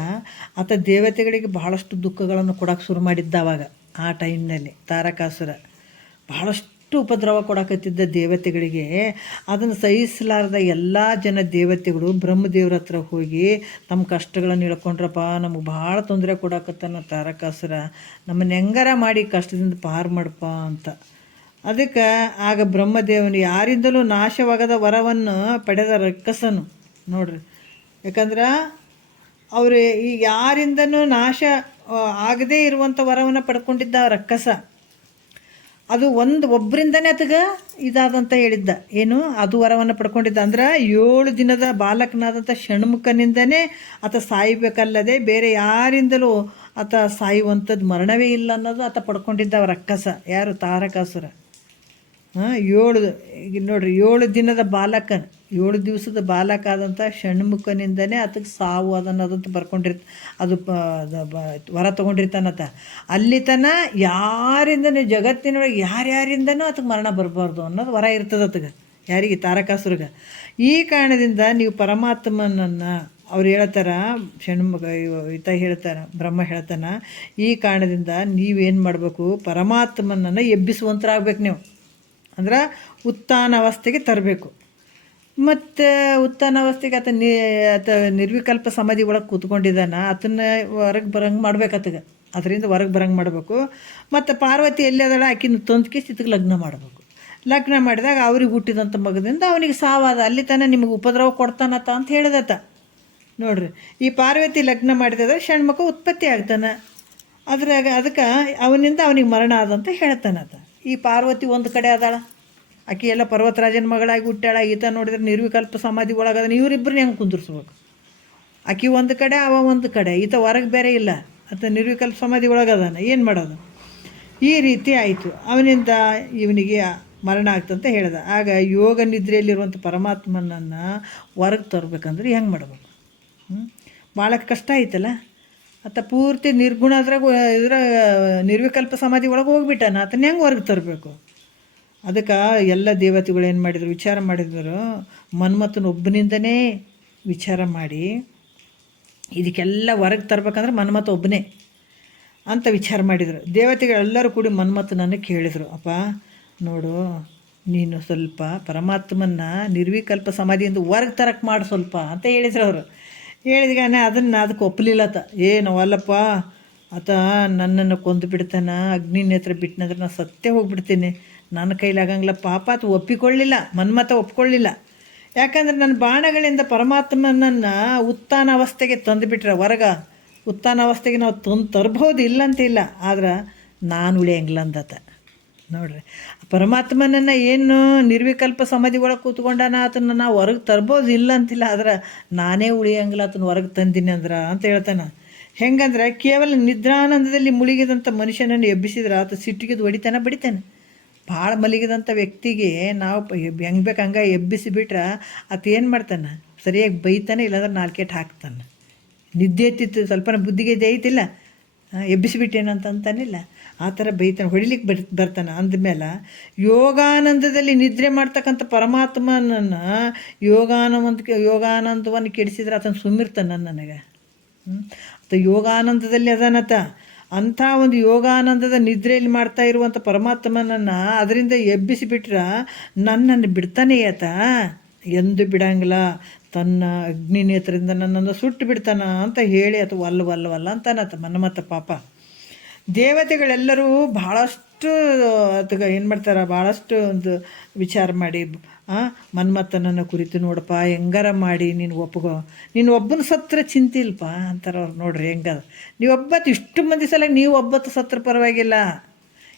ಆತ ದೇವತೆಗಳಿಗೆ ಬಹಳಷ್ಟು ದುಃಖಗಳನ್ನು ಕೊಡೋಕೆ ಶುರು ಮಾಡಿದ್ದ. ಅವಾಗ ಆ ಟೈಮ್ನಲ್ಲಿ ತಾರಕಾಸುರ ಬಹಳಷ್ಟು ಉಪದ್ರವ ಕೊಡಕತ್ತಿದ್ದ ದೇವತೆಗಳಿಗೆ. ಅದನ್ನು ಸಹಿಸಲಾರ್ದ ಎಲ್ಲ ಜನ ದೇವತೆಗಳು ಬ್ರಹ್ಮದೇವ್ರ ಹತ್ರ ಹೋಗಿ ತಮ್ಮ ಕಷ್ಟಗಳನ್ನು ಹೇಳ್ಕೊಂಡ್ರಪ್ಪ, ನಮಗೆ ಭಾಳ ತೊಂದರೆ ಕೊಡಕತ್ತಾನ ತಾರಕಾಸುರ, ನಮ್ಮನ್ನು ಹೆಂಗಾರ ಮಾಡಿ ಕಷ್ಟದಿಂದ ಪಾರು ಮಾಡಪ್ಪ ಅಂತ. ಅದಕ್ಕೆ ಆಗ ಬ್ರಹ್ಮದೇವನು ಯಾರಿಂದಲೂ ನಾಶವಾಗದ ವರವನ್ನು ಪಡೆದ ರಕ್ಕಸನು ನೋಡ್ರಿ. ಯಾಕಂದ್ರೆ ಅವರು ಈ ಯಾರಿಂದನೂ ನಾಶ ಆಗದೇ ಇರುವಂಥ ವರವನ್ನು ಪಡ್ಕೊಂಡಿದ್ದ ರಕ್ಕಸ. ಅದು ಒಬ್ಬರಿಂದನೇ ಆತಗೆ ಇದಾದಂತ ಹೇಳಿದ್ದ. ಏನು ಅದು ವರವನ್ನು ಪಡ್ಕೊಂಡಿದ್ದ ಅಂದ್ರೆ 7 ದಿನದ ಬಾಲಕನಾದಂಥ ಷಣ್ಮುಖನಿಂದನೇ ಆತ ಸಾಯಬೇಕಲ್ಲದೆ ಬೇರೆ ಯಾರಿಂದಲೂ ಆತ ಸಾಯುವಂಥದ್ದು ಮರಣವೇ ಇಲ್ಲ ಅನ್ನೋದು ಆತ ಪಡ್ಕೊಂಡಿದ್ದ ರಕ್ಕಸ. ಯಾರು? ತಾರಕಾಸುರ. 7 ಈಗ ನೋಡ್ರಿ, 7 ದಿನದ ಬಾಲಕನ 7 ದಿವಸದ ಬಾಲಕ ಆದಂಥ ಷಣ್ಮುಖನಿಂದನೇ ಆತಗೆ ಸಾವು ಅದನ್ನೋದಂತ ಅದು ವರ ತೊಗೊಂಡಿರ್ತಾನತ. ಅಲ್ಲಿ ತನ ಯಾರಿಂದನೂ ಜಗತ್ತಿನೊಳಗೆ ಯಾರ್ಯಾರಿಂದನೂ ಆತಗೆ ಮರಣ ಬರಬಾರ್ದು ಅನ್ನೋದು ವರ ಇರ್ತದೆ ಆತಗೆ. ಯಾರಿಗೆ? ತಾರಕಾಸುರಗೆ. ಈ ಕಾರಣದಿಂದ ನೀವು ಪರಮಾತ್ಮನನ್ನು ಅವ್ರು ಹೇಳ್ತಾರ, ಷಣ್ಮುಖ ಈತ ಹೇಳ್ತಾನೆ, ಬ್ರಹ್ಮ ಹೇಳ್ತಾನೆ, ಈ ಕಾರಣದಿಂದ ನೀವೇನು ಮಾಡಬೇಕು? ಪರಮಾತ್ಮನನ್ನು ಎಬ್ಬಿಸುವಂತರಾಗಬೇಕು ನೀವು. ಅಂದ್ರೆ ಉತ್ಥಾನಾವಸ್ಥೆಗೆ ತರಬೇಕು. ಮತ್ತು ಉತ್ಥಾನಾವಸ್ಥೆಗೆ ಆತ ನಿರ್ವಿಕಲ್ಪ ಸಮಾಧಿ ಒಳಗೆ ಕೂತ್ಕೊಂಡಿದ್ದಾನ, ಆತನ ಹೊರಗೆ ಬರಂಗೆ ಮಾಡ್ಬೇಕು. ಅದರಿಂದ ಹೊರಗೆ ಬರಂಗೆ ಮಾಡಬೇಕು. ಮತ್ತು ಪಾರ್ವತಿ ಎಲ್ಲಿ ಅದಳ ಆಕಿನ ತೊಂದ್ಕಿಸಿ ಇದಕ್ಕೆ ಲಗ್ನ ಮಾಡಬೇಕು. ಲಗ್ನ ಮಾಡಿದಾಗ ಅವ್ರಿಗೆ ಹುಟ್ಟಿದಂಥ ಮಗದಿಂದ ಅವನಿಗೆ ಸಾವಾದ. ಅಲ್ಲಿ ತನಕ ನಿಮಗೆ ಉಪದ್ರವ ಕೊಡ್ತಾನತ್ತ ಅಂತ ಹೇಳಿದತ್ತ. ನೋಡ್ರಿ, ಈ ಪಾರ್ವತಿ ಲಗ್ನ ಮಾಡಿದ್ರೆ ಷಣ್ಮುಖ ಉತ್ಪತ್ತಿ ಆಗ್ತಾನೆ. ಅದಕ್ಕೆ ಅವನಿಂದ ಅವನಿಗೆ ಮರಣ ಆದಂತ ಹೇಳ್ತಾನತ್ತ. ಈ ಪಾರ್ವತಿ ಒಂದು ಕಡೆ ಅದಾಳ, ಆಕೆ ಎಲ್ಲ ಪರ್ವತರಾಜನ ಮಗಳಾಗಿ ಹುಟ್ಟಾಳ. ಈತ ನೋಡಿದ್ರೆ ನಿರ್ವಿಕಲ್ಪ ಸಮಾಧಿ ಒಳಗದ. ಇವರಿಬ್ಬರನ್ನ ಹೆಂಗೆ ಕುಂದಿರ್ಸ್ಬೇಕು? ಆಕೆ ಒಂದು ಕಡೆ, ಅವ ಒಂದು ಕಡೆ, ಈತ ಹೊರಗೆ ಬೇರೆ ಇಲ್ಲ, ಆತ ನಿರ್ವಿಕಲ್ಪ ಸಮಾಧಿ ಒಳಗದಾನ. ಏನು ಮಾಡೋದು? ಈ ರೀತಿ ಆಯಿತು. ಅವನಿಂದ ಇವನಿಗೆ ಮರಣ ಆಗ್ತಂತ ಹೇಳ್ದ. ಆಗ ಯೋಗ ನಿದ್ರೆಯಲ್ಲಿರುವಂಥ ಪರಮಾತ್ಮನನ್ನು ಹೊರಗೆ ತರಬೇಕಂದ್ರೆ ಹೆಂಗೆ ಮಾಡಬೇಕು? ಭಾಳ ಕಷ್ಟ ಆಯ್ತಲ್ಲ. ಆತ ಪೂರ್ತಿ ನಿರ್ಗುಣ ನಿರ್ವಿಕಲ್ಪ ಸಮಾಧಿ ಒಳಗೆ ಹೋಗ್ಬಿಟ್ಟಾನ. ಆತನ ಹೆಂಗೆ ಹೊರಗೆ ತರಬೇಕು? ಅದಕ್ಕೆ ಎಲ್ಲ ದೇವತೆಗಳು ಏನು ಮಾಡಿದರು? ವಿಚಾರ ಮಾಡಿದರು. ಮನ್ಮಥನ ಒಬ್ಬನಿಂದನೇ ವಿಚಾರ ಮಾಡಿ ಇದಕ್ಕೆಲ್ಲ ಹೊರಗೆ ತರಬೇಕಂದ್ರೆ ಮನ್ಮಥ ಒಬ್ಬನೇ ಅಂತ ವಿಚಾರ ಮಾಡಿದರು. ದೇವತೆಗಳೆಲ್ಲರೂ ಕೂಡಿ ಮನ್ಮಥನನ್ನು ಕೇಳಿದರು, ಅಪ್ಪ ನೋಡು, ನೀನು ಸ್ವಲ್ಪ ಪರಮಾತ್ಮನ ನಿರ್ವಿಕಲ್ಪ ಸಮಾಧಿಯಿಂದ ಹೊರಗೆ ತರಕ್ಕೆ ಮಾಡು ಸ್ವಲ್ಪ ಅಂತ ಹೇಳಿದ್ರು ಅವರು. ಹೇಳಿದ್ಗಾನೆ ಅದಕ್ಕೆ ಒಪ್ಪಲಿಲ್ಲತ್ತ. ಏನು ಅಲ್ಲಪ್ಪ, ಆತ ನನ್ನನ್ನು ಕೊಂದು ಬಿಡ್ತಾನ, ಅಗ್ನಿ ನೇತ್ರ ಬಿಟ್ಟನಂದ್ರೆ ನಾನು ಸತ್ತೇ ಹೋಗ್ಬಿಡ್ತೀನಿ, ನನ್ನ ಕೈಲಾಗಂಗಿಲ್ಲ. ಪಾಪ ಆತ ಒಪ್ಪಿಕೊಳ್ಳಿಲ್ಲ, ಮನ್ಮಥ ಒಪ್ಕೊಳ್ಳಿಲ್ಲ. ಯಾಕಂದ್ರೆ ನನ್ನ ಬಾಣಗಳಿಂದ ಪರಮಾತ್ಮನನ್ನು ಉತ್ಥಾನಾವಸ್ಥೆಗೆ ತಂದುಬಿಟ್ರೆ ಹೊರಗೆ ಉತ್ಥಾನಾವಸ್ಥೆಗೆ ನಾವು ತರ್ಬೋದು, ಇಲ್ಲಂತಿಲ್ಲ. ಆದ್ರೆ ನಾನು ಉಳಿಯಂಗಿಲ್ಲ ಅಂದತ. ನೋಡ್ರಿ, ಪರಮಾತ್ಮನನ್ನು ಏನು ನಿರ್ವಿಕಲ್ಪ ಸಮಾಧಿ ಒಳಗೆ ಕೂತ್ಕೊಂಡಾನ, ಆತನ ನಾವು ಹೊರಗೆ ತರ್ಬೋದು, ಇಲ್ಲ ಅಂತಿಲ್ಲ. ಆದ್ರೆ ನಾನೇ ಉಳಿಯಂಗಿಲ್ಲ, ಆತನ ಹೊರಗೆ ತಂದಿನಿ ಅಂತ ಹೇಳ್ತಾನೆ. ಹೆಂಗಂದ್ರೆ ಕೇವಲ ನಿದ್ರಾನಂದದಲ್ಲಿ ಮುಳುಗಿದಂಥ ಮನುಷ್ಯನನ್ನು ಎಬ್ಬಿಸಿದ್ರೆ ಆತ ಸಿಟ್ಟಿಗೆ ಬಡಿತಾನೆ. ಭಾಳ ಮಲಗಿದಂಥ ವ್ಯಕ್ತಿಗೆ ನಾವು ಹೆಂಗೆ ಬೇಕು ಹಂಗೆ ಎಬ್ಬಿಸಿಬಿಟ್ರೆ ಆತ ಏನು ಮಾಡ್ತಾನೆ? ಸರಿಯಾಗಿ ಬೈತಾನೆ, ಇಲ್ಲಾಂದ್ರೆ ನಾಲ್ಕೇಟ್ ಹಾಕ್ತಾನೆ. ನಿದ್ದೆ ಎತ್ತಿತ್ತು, ಸ್ವಲ್ಪ ಬುದ್ಧಿಗೆ ಐತಿಲ್ಲ, ಎಬ್ಬಿಸಿಬಿಟ್ಟೇನು ಅಂತಾನಿಲ್ಲ, ಆ ಥರ ಬೈತಾನೆ, ಹೊಡಿಲಿಕ್ಕೆ ಬರ್ತಾನೆ. ಅಂದಮೇಲೆ ಯೋಗಾನಂದದಲ್ಲಿ ನಿದ್ರೆ ಮಾಡ್ತಕ್ಕಂಥ ಪರಮಾತ್ಮನನ್ನು ಯೋಗಾನಂದವನ್ನು ಕೆಡಿಸಿದ್ರೆ ಆತನ ಸುಮ್ಮಿರ್ತಾನೆ. ನನಗೆ ಯೋಗಾನಂದದಲ್ಲಿ ಅದಾನತ. ಅಂಥ ಒಂದು ಯೋಗಾನಂದದ ನಿದ್ರೆಯಲ್ಲಿ ಮಾಡ್ತಾ ಇರುವಂಥ ಪರಮಾತ್ಮನನ್ನು ಅದರಿಂದ ಎಬ್ಬಿಸಿಬಿಟ್ರೆ ನನ್ನನ್ನು ಬಿಡ್ತಾನೆ ಆತ, ಎಂದು ಬಿಡಂಗಿಲ್ಲ. ತನ್ನ ಅಗ್ನಿ ನೇತ್ರದಿಂದ ನನ್ನನ್ನು ಸುಟ್ಟು ಬಿಡ್ತಾನ ಅಂತ ಹೇಳಿ ಅಥವಾ ವಲ್ಲ ಅಂತಾನತ ಮನ್ಮಥ. ಪಾಪ ದೇವತೆಗಳೆಲ್ಲರೂ ಭಾಳಷ್ಟು ಅದಕ್ಕೆ ಏನು ಮಾಡ್ತಾರೆ, ಭಾಳಷ್ಟು ಒಂದು ವಿಚಾರ ಮಾಡಿ ಮನ್ಮಥನನ್ನು ಕುರಿತು ನೋಡಪ್ಪ ಹೆಂಗಾರ ಮಾಡಿ ನೀನು ಒಪ್ಪಗೋ, ನೀನು ಒಬ್ಬನ ಸತ್ರ ಚಿಂತೆ ಇಲ್ಲಪ್ಪ ಅಂತಾರೆ ಅವ್ರು. ನೋಡ್ರಿ ಹೆಂಗದ, ನೀವು ಒಬ್ಬತ್ತು ಇಷ್ಟು ಮಂದಿ ಸಲ ನೀವು ಒಬ್ಬತ್ತು ಸತ್ರ ಪರವಾಗಿಲ್ಲ,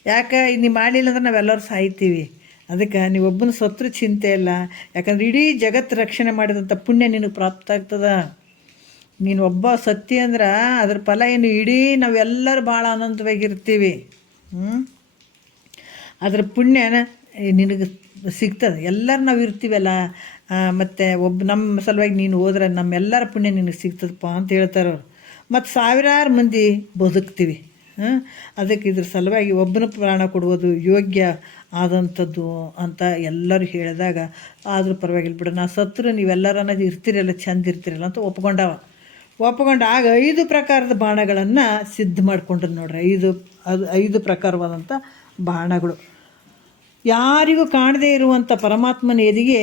ಯಾಕೆ ನೀವು ಮಾಡಲಿಲ್ಲ ಅಂದ್ರೆ ನಾವೆಲ್ಲರೂ ಸಾಯ್ತೀವಿ. ಅದಕ್ಕೆ ನೀವು ಒಬ್ಬನ ಸತ್ರ ಚಿಂತೆ ಇಲ್ಲ, ಯಾಕಂದ್ರೆ ಇಡೀ ಜಗತ್ತು ರಕ್ಷಣೆ ಮಾಡಿದಂಥ ಪುಣ್ಯ ನಿನಗೆ ಪ್ರಾಪ್ತ ಆಗ್ತದ. ನೀನು ಒಬ್ಬ ಸತ್ಯ ಅಂದ್ರೆ ಅದ್ರ ಫಲ ಏನು, ಇಡೀ ನಾವೆಲ್ಲರೂ ಭಾಳ ಆನಂದವಾಗಿರ್ತೀವಿ. ಅದ್ರ ಪುಣ್ಯನ ನಿನಗೆ ಸಿಗ್ತದೆ. ಎಲ್ಲರೂ ನಾವು ಇರ್ತೀವಲ್ಲ, ಮತ್ತು ನಮ್ಮ ಸಲುವಾಗಿ ನೀನು ಹೋದ್ರೆ ನಮ್ಮೆಲ್ಲರ ಪುಣ್ಯ ನಿನಗೆ ಸಿಗ್ತದಪ್ಪ ಅಂತ ಹೇಳ್ತಾರೆ ಅವ್ರು. ಮತ್ತು ಸಾವಿರಾರು ಮಂದಿ ಬದುಕ್ತೀವಿ. ಅದಕ್ಕೆ ಇದ್ರ ಸಲುವಾಗಿ ಒಬ್ಬನ ಪ್ರಾಣ ಕೊಡುವುದು ಯೋಗ್ಯ ಆದಂಥದ್ದು ಅಂತ ಎಲ್ಲರೂ ಹೇಳಿದಾಗ, ಆದರೂ ಪರವಾಗಿಲ್ಲ ಬಿಡು, ನಾ ಸತ್ರು ನೀವೆಲ್ಲರೂ ಅನ್ನೋದು ಇರ್ತೀರಲ್ಲ, ಚಂದ ಇರ್ತೀರಲ್ಲ ಅಂತ ಒಪ್ಕೊಂಡು ಆಗ 5 ಪ್ರಕಾರದ ಬಾಣಗಳನ್ನು ಸಿದ್ಧ ಮಾಡ್ಕೊಂಡ್ರು. ನೋಡ್ರಿ, 5 ಪ್ರಕಾರವಾದಂಥ ಬಾಣಗಳು. ಯಾರಿಗೂ ಕಾಣದೇ ಇರುವಂಥ ಪರಮಾತ್ಮನ ಎದುರಿಗೆ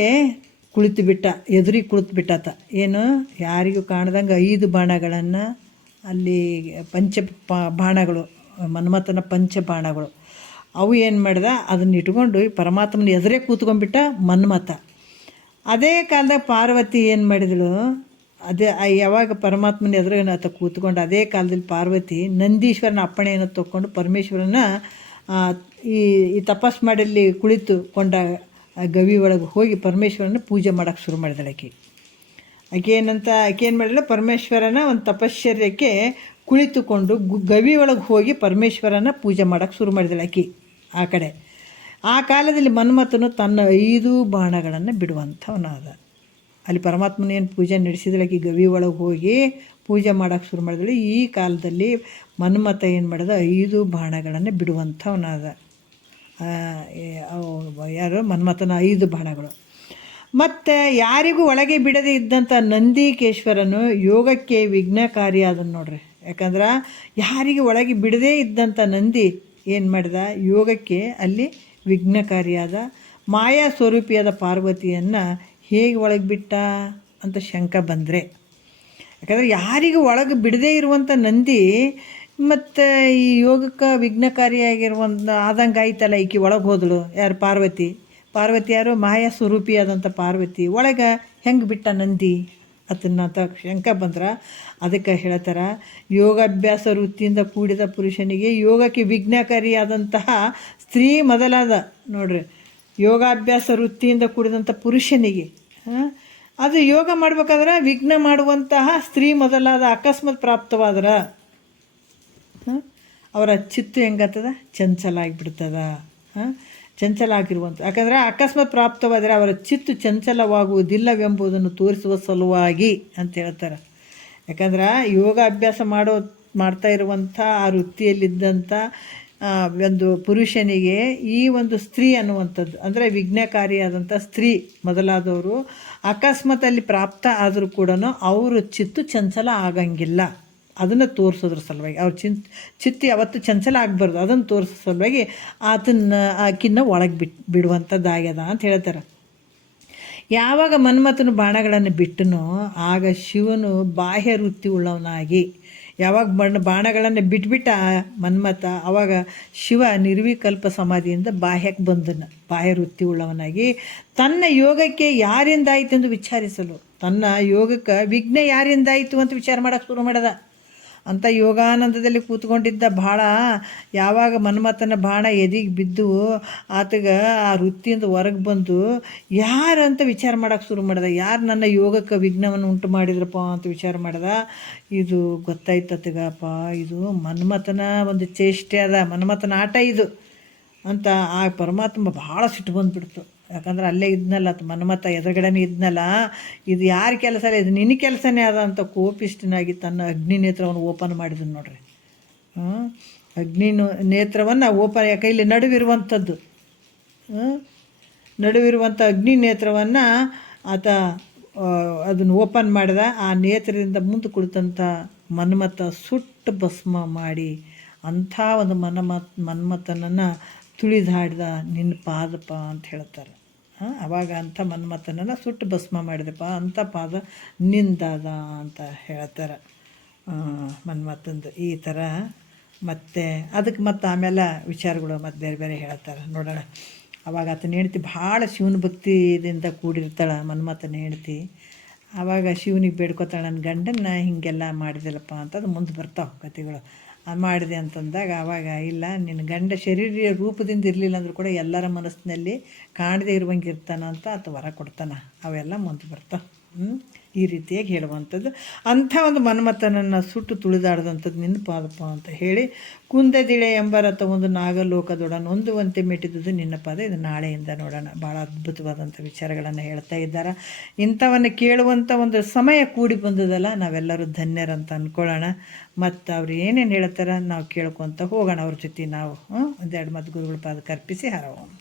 ಎದುರಿಗೆ ಕುಳಿತುಬಿಟ್ಟಾತ. ಏನು, ಯಾರಿಗೂ ಕಾಣ್ದಂಗೆ 5 ಬಾಣಗಳನ್ನು ಅಲ್ಲಿ ಬಾಣಗಳು, ಮನ್ಮಥನ ಬಾಣಗಳು ಅವು ಏನು ಮಾಡ್ದ, ಅದನ್ನ ಇಟ್ಕೊಂಡು ಪರಮಾತ್ಮನ ಎದುರೇ ಕೂತ್ಕೊಂಡ್ಬಿಟ್ಟ ಮನ್ಮಥ. ಅದೇ ಕಾಲದಾಗ ಪಾರ್ವತಿ ಏನು ಮಾಡಿದಳು, ಯಾವಾಗ ಪರಮಾತ್ಮನ ಎದುರಿಗೆ ಆತ ಕೂತ್ಕೊಂಡು ಅದೇ ಕಾಲದಲ್ಲಿ ಪಾರ್ವತಿ ನಂದೀಶ್ವರನ ಅಪ್ಪಣೆಯನ್ನು ತೊಗೊಂಡು ಪರಮೇಶ್ವರನ ಈ ಈ ತಪಸ್ ಮಾಡಲ್ಲಿ ಕುಳಿತುಕೊಂಡಾಗ ಆ ಗವಿ ಒಳಗೆ ಹೋಗಿ ಪರಮೇಶ್ವರನ ಪೂಜೆ ಮಾಡೋಕ್ಕೆ ಶುರು ಮಾಡಿದಳು ಆಕೆ ಏನು ಮಾಡಿಲ್ಲ, ಪರಮೇಶ್ವರನ ಒಂದು ತಪಶ್ಚರ್ಯಕ್ಕೆ ಕುಳಿತುಕೊಂಡು ಗವಿ ಒಳಗೆ ಹೋಗಿ ಪರಮೇಶ್ವರನ ಪೂಜೆ ಮಾಡೋಕ್ಕೆ ಶುರು ಮಾಡಿದಳು ಆ ಕಡೆ. ಆ ಕಾಲದಲ್ಲಿ ಮನ್ಮಥನು ತನ್ನ 5 ಬಾಣಗಳನ್ನು ಬಿಡುವಂಥವನಾದ. ಅಲ್ಲಿ ಪರಮಾತ್ಮನೇನು ಪೂಜೆ ನಡೆಸಿದಳಕ್ಕೆ ಗವಿ ಒಳಗೆ ಹೋಗಿ ಪೂಜೆ ಮಾಡೋಕ್ಕೆ ಶುರು ಮಾಡಿದಳು. ಈ ಕಾಲದಲ್ಲಿ ಮನ್ಮಥ ಏನು ಮಾಡಿದ, 5 ಬಾಣಗಳನ್ನು ಬಿಡುವಂಥವನಾದ. ಯಾರು ಮನ್ಮಥನ 5 ಬಾಣಗಳು. ಮತ್ತು ಯಾರಿಗೂ ಒಳಗೆ ಬಿಡದೇ ಇದ್ದಂಥ ನಂದಿಕೇಶ್ವರನು ಯೋಗಕ್ಕೆ ವಿಘ್ನಕಾರಿಯಾದನು ನೋಡ್ರಿ. ಯಾಕಂದ್ರೆ ಯಾರಿಗೆ ಒಳಗೆ ಬಿಡದೇ ಇದ್ದಂಥ ನಂದಿ ಏನು ಮಾಡಿದ, ಯೋಗಕ್ಕೆ ಅಲ್ಲಿ ವಿಘ್ನಕಾರಿಯಾದ. ಮಾಯಾ ಸ್ವರೂಪಿಯಾದ ಪಾರ್ವತಿಯನ್ನು ಹೇಗೆ ಒಳಗೆ ಬಿಟ್ಟ ಅಂತ ಶಂಕ ಬಂದರೆ, ಯಾಕಂದರೆ ಯಾರಿಗೂ ಒಳಗೆ ಬಿಡದೇ ಇರುವಂಥ ನಂದಿ ಮತ್ತು ಈ ಯೋಗಕ್ಕೆ ವಿಘ್ನಕಾರಿಯಾಗಿರುವಂಥ ಆದಂಗೆ ಆಯ್ತಲ್ಲ. ಈಕೆ ಒಳಗೆ ಹೋದಳು, ಯಾರು ಪಾರ್ವತಿ ಯಾರು ಮಾಯಾ ಸ್ವರೂಪಿಯಾದಂಥ ಪಾರ್ವತಿ ಒಳಗೆ ಹೆಂಗೆ ಬಿಟ್ಟ ನಂದಿ ಅದನ್ನಂತ ಶಂಕ ಬಂದ್ರೆ ಅದಕ್ಕೆ ಹೇಳ್ತಾರೆ, ಯೋಗಾಭ್ಯಾಸ ವೃತ್ತಿಯಿಂದ ಕೂಡಿದ ಪುರುಷನಿಗೆ ಯೋಗಕ್ಕೆ ವಿಘ್ನಕಾರಿಯಾದಂತಹ ಸ್ತ್ರೀ ಮೊದಲಾದ ನೋಡ್ರಿ. ಯೋಗಾಭ್ಯಾಸ ವೃತ್ತಿಯಿಂದ ಕೂಡಿದಂಥ ಪುರುಷನಿಗೆ ಅದು ಯೋಗ ಮಾಡ್ಬೇಕಾದ್ರೆ ವಿಘ್ನ ಮಾಡುವಂತಹ ಸ್ತ್ರೀ ಮೊದಲಾದ ಅಕಸ್ಮಾತ್ ಪ್ರಾಪ್ತವಾದ್ರೆ ಅವರ ಚಿತ್ತು ಹೆಂಗತ್ತದ, ಚಂಚಲ ಆಗಿಬಿಡ್ತದ. ಚಂಚಲ ಆಗಿರುವಂಥ, ಯಾಕಂದರೆ ಅಕಸ್ಮಾತ್ ಪ್ರಾಪ್ತವಾದರೆ ಅವರ ಚಿತ್ತು ಚಂಚಲವಾಗುವುದಿಲ್ಲವೆಂಬುದನ್ನು ತೋರಿಸುವ ಸಲುವಾಗಿ ಅಂತ ಹೇಳ್ತಾರೆ. ಯಾಕಂದ್ರೆ ಯೋಗ ಅಭ್ಯಾಸ ಮಾಡ್ತಾ ಇರುವಂಥ ಆ ವೃತ್ತಿಯಲ್ಲಿದ್ದಂಥ ಒಂದು ಪುರುಷನಿಗೆ ಈ ಒಂದು ಸ್ತ್ರೀ ಅನ್ನುವಂಥದ್ದು ಅಂದರೆ ವಿಘ್ನಕಾರಿಯಾದಂಥ ಸ್ತ್ರೀ ಮೊದಲಾದವರು ಅಕಸ್ಮಾತಲ್ಲಿ ಪ್ರಾಪ್ತ ಆದರೂ ಕೂಡ ಅವರು ಚಿತ್ತು ಚಂಚಲ ಆಗಂಗಿಲ್ಲ. ಅದನ್ನು ತೋರಿಸೋದ್ರ ಸಲುವಾಗಿ ಅವ್ರ ಚಿತ್ತು ಯಾವತ್ತು ಚಂಚಲ ಆಗಬಾರ್ದು, ಅದನ್ನು ತೋರಿಸೋ ಸಲುವಾಗಿ ಆಕಿನ್ನ ಒಳಗೆ ಬಿಡುವಂಥದ್ದಾಗ್ಯದ ಅಂತ ಹೇಳ್ತಾರೆ. ಯಾವಾಗ ಮನ್ಮಥನು ಬಾಣಗಳನ್ನು ಬಿಟ್ಟನೋ ಆಗ ಶಿವನು ಬಾಹ್ಯ ವೃತ್ತಿ ಉಳ್ಳವನಾಗಿ, ಯಾವಾಗ ಬಾಣಗಳನ್ನು ಬಿಟ್ಬಿಟ್ಟ ಮನ್ಮಥ, ಆವಾಗ ಶಿವ ನಿರ್ವಿಕಲ್ಪ ಸಮಾಧಿಯಿಂದ ಬಾಹ್ಯಕ್ಕೆ ಬಂದನು, ಬಾಹ್ಯ ವೃತ್ತಿ ಉಳ್ಳವನಾಗಿ ತನ್ನ ಯೋಗಕ್ಕೆ ಯಾರಿಂದಾಯಿತು ಎಂದು ವಿಚಾರಿಸಲು, ತನ್ನ ಯೋಗಕ್ಕೆ ವಿಘ್ನ ಯಾರಿಂದಾಯಿತು ಅಂತ ವಿಚಾರ ಮಾಡೋಕ್ಕೆ ಶುರು ಮಾಡದ. ಅಂಥ ಯೋಗಾನಂದದಲ್ಲಿ ಕೂತ್ಕೊಂಡಿದ್ದ ಭಾಳ, ಯಾವಾಗ ಮನ್ಮಥನ ಬಾಣ ಎದಿಗೆ ಬಿದ್ದು ಆತಗೆ ಆ ವೃತ್ತಿಯಿಂದ ಹೊರಗೆ ಬಂದು ಯಾರು ಅಂತ ವಿಚಾರ ಮಾಡೋಕ್ಕೆ ಶುರು ಮಾಡ್ದ. ಯಾರು ನನ್ನ ಯೋಗಕ್ಕೆ ವಿಘ್ನವನ್ನು ಉಂಟು ಮಾಡಿದ್ರಪ್ಪ ಅಂತ ವಿಚಾರ ಮಾಡ್ದ. ಇದು ಗೊತ್ತಾಯ್ತತಗಪ್ಪ, ಇದು ಮನ್ಮಥನ ಒಂದು ಚೇಷ್ಟೆ ಅದ, ಮನ್ಮಥನ ಆಟ ಇದು ಅಂತ ಆ ಪರಮಾತ್ಮ ಭಾಳ ಸಿಟ್ಟು ಬಂದುಬಿಡ್ತು. ಯಾಕಂದ್ರೆ ಅಲ್ಲೇ ಇದ್ನಲ್ಲ ಮನ್ಮಥ ಎದುರುಗಡೆನೇ ಇದ್ನಲ್ಲ, ಇದು ಯಾರ ಕೆಲಸ ಅಲ್ಲ, ಇದು ನಿನ್ನ ಕೆಲಸನೇ ಅದ ಅಂತ ಕೋಪಿಷ್ಟನಾಗಿ ತನ್ನ ಅಗ್ನಿ ನೇತ್ರವನ್ನು ಓಪನ್ ಮಾಡಿದನು ನೋಡ್ರಿ. ಅಗ್ನಿ ನೇತ್ರವನ್ನು ಓಪನ್, ಕೈಲಿ ನಡುವಿರುವಂಥದ್ದು ಅಗ್ನಿ ನೇತ್ರವನ್ನು ಆತ ಅದನ್ನು ಓಪನ್ ಮಾಡಿದ. ಆ ನೇತ್ರದಿಂದ ಮುಂದೆ ಕುಳಿತಂಥ ಮನ್ಮಥ ಸುಟ್ಟು ಭಸ್ಮ ಮಾಡಿ ಅಂಥ ಒಂದು ಮನ್ಮಥನನ್ನು ತುಳಿದಾಡ್ದ, ನಿನ್ನ ಪಾದಪ್ಪ ಅಂತ ಹೇಳ್ತಾರೆ. ಅವಾಗ ಅಂಥ ಮನ್ಮಥನನ್ನು ಸುಟ್ಟು ಭಸ್ಮ ಮಾಡಿದಪ್ಪ, ಅಂಥ ಪಾದ ನಿಂದಾದ ಅಂತ ಹೇಳ್ತಾರೆ ಮನ್ಮಥಂದು ಈ ಥರ. ಮತ್ತು ಅದಕ್ಕೆ ಮತ್ತು ಆಮೇಲೆ ವಿಚಾರಗಳು ಮತ್ತು ಬೇರೆ ಬೇರೆ ಹೇಳ್ತಾರೆ ನೋಡೋಣ. ಅವಾಗ ಆತನ ಹೆಂಡ್ತಿ ಭಾಳ ಶಿವನ ಭಕ್ತಿಯಿಂದ ಕೂಡಿರ್ತಾಳೆ ಮನ್ಮಥನ ಹೆಂಡ್ತಿ. ಆವಾಗ ಶಿವನಿಗೆ ಬೇಡ್ಕೊತಾಳೆ, ನನ್ನ ಗಂಡನ್ನ ಹೀಗೆಲ್ಲ ಮಾಡಿದಿಲ್ಲಪ್ಪ ಅಂತ. ಅದು ಮುಂದೆ ಬರ್ತಾವೆ ಕಥೆಗಳು. ಮಾಡಿದೆ ಅಂತಂದಾಗ ಆವಾಗ ಇಲ್ಲ, ನಿನ್ನ ಗಂಡ ಶರೀರ ರೂಪದಿಂದ ಇರಲಿಲ್ಲ ಅಂದರೂ ಕೂಡ ಎಲ್ಲರ ಮನಸ್ಸಿನಲ್ಲಿ ಕಾಣದೇ ಇರುವಂಗೆ ಇರ್ತಾನ ಅಂತ ಆತ ವರ ಕೊಡ್ತಾನೆ. ಅವೆಲ್ಲ ಮುಂದೆ ಬರ್ತಾವೆ. ಈ ರೀತಿಯಾಗಿ ಹೇಳುವಂಥದ್ದು. ಅಂಥ ಒಂದು ಮನ್ಮಥನನ್ನು ಸುಟ್ಟು ತುಳಿದಾಡ್ದಂಥದ್ದು ನಿನ್ನ ಪಾದಪ್ಪ ಅಂತ ಹೇಳಿ, ಕುಂದದಿಳೆ ಎಂಬ ರಥವೊಂದು ನಾಗಲೋಕದೊಡನೆ ಹೊಂದುವಂತೆ ಮೆಟ್ಟಿದುದು ನಿನ್ನ ಪಾದ. ಇದು ನಾಳೆಯಿಂದ ನೋಡೋಣ. ಭಾಳ ಅದ್ಭುತವಾದಂಥ ವಿಚಾರಗಳನ್ನು ಹೇಳ್ತಾ ಇದ್ದಾರೆ. ಇಂಥವನ್ನು ಕೇಳುವಂಥ ಒಂದು ಸಮಯ ಕೂಡಿ ಬಂದದಲ್ಲ, ನಾವೆಲ್ಲರೂ ಧನ್ಯರಂತ ಅಂದ್ಕೊಳ್ಳೋಣ. ಮತ್ತು ಅವ್ರು ಏನೇನು ಹೇಳ್ತಾರೆ ನಾವು ಕೇಳ್ಕೊತ ಹೋಗೋಣ. ಅವ್ರ ಜೊತೆ ನಾವು ಒಂದೆರಡು ಮತ್ತು ಗುರುಗಳ ಪಾದಕ್ಕೆ ಅರ್ಪಿಸಿ ಹರவோம்.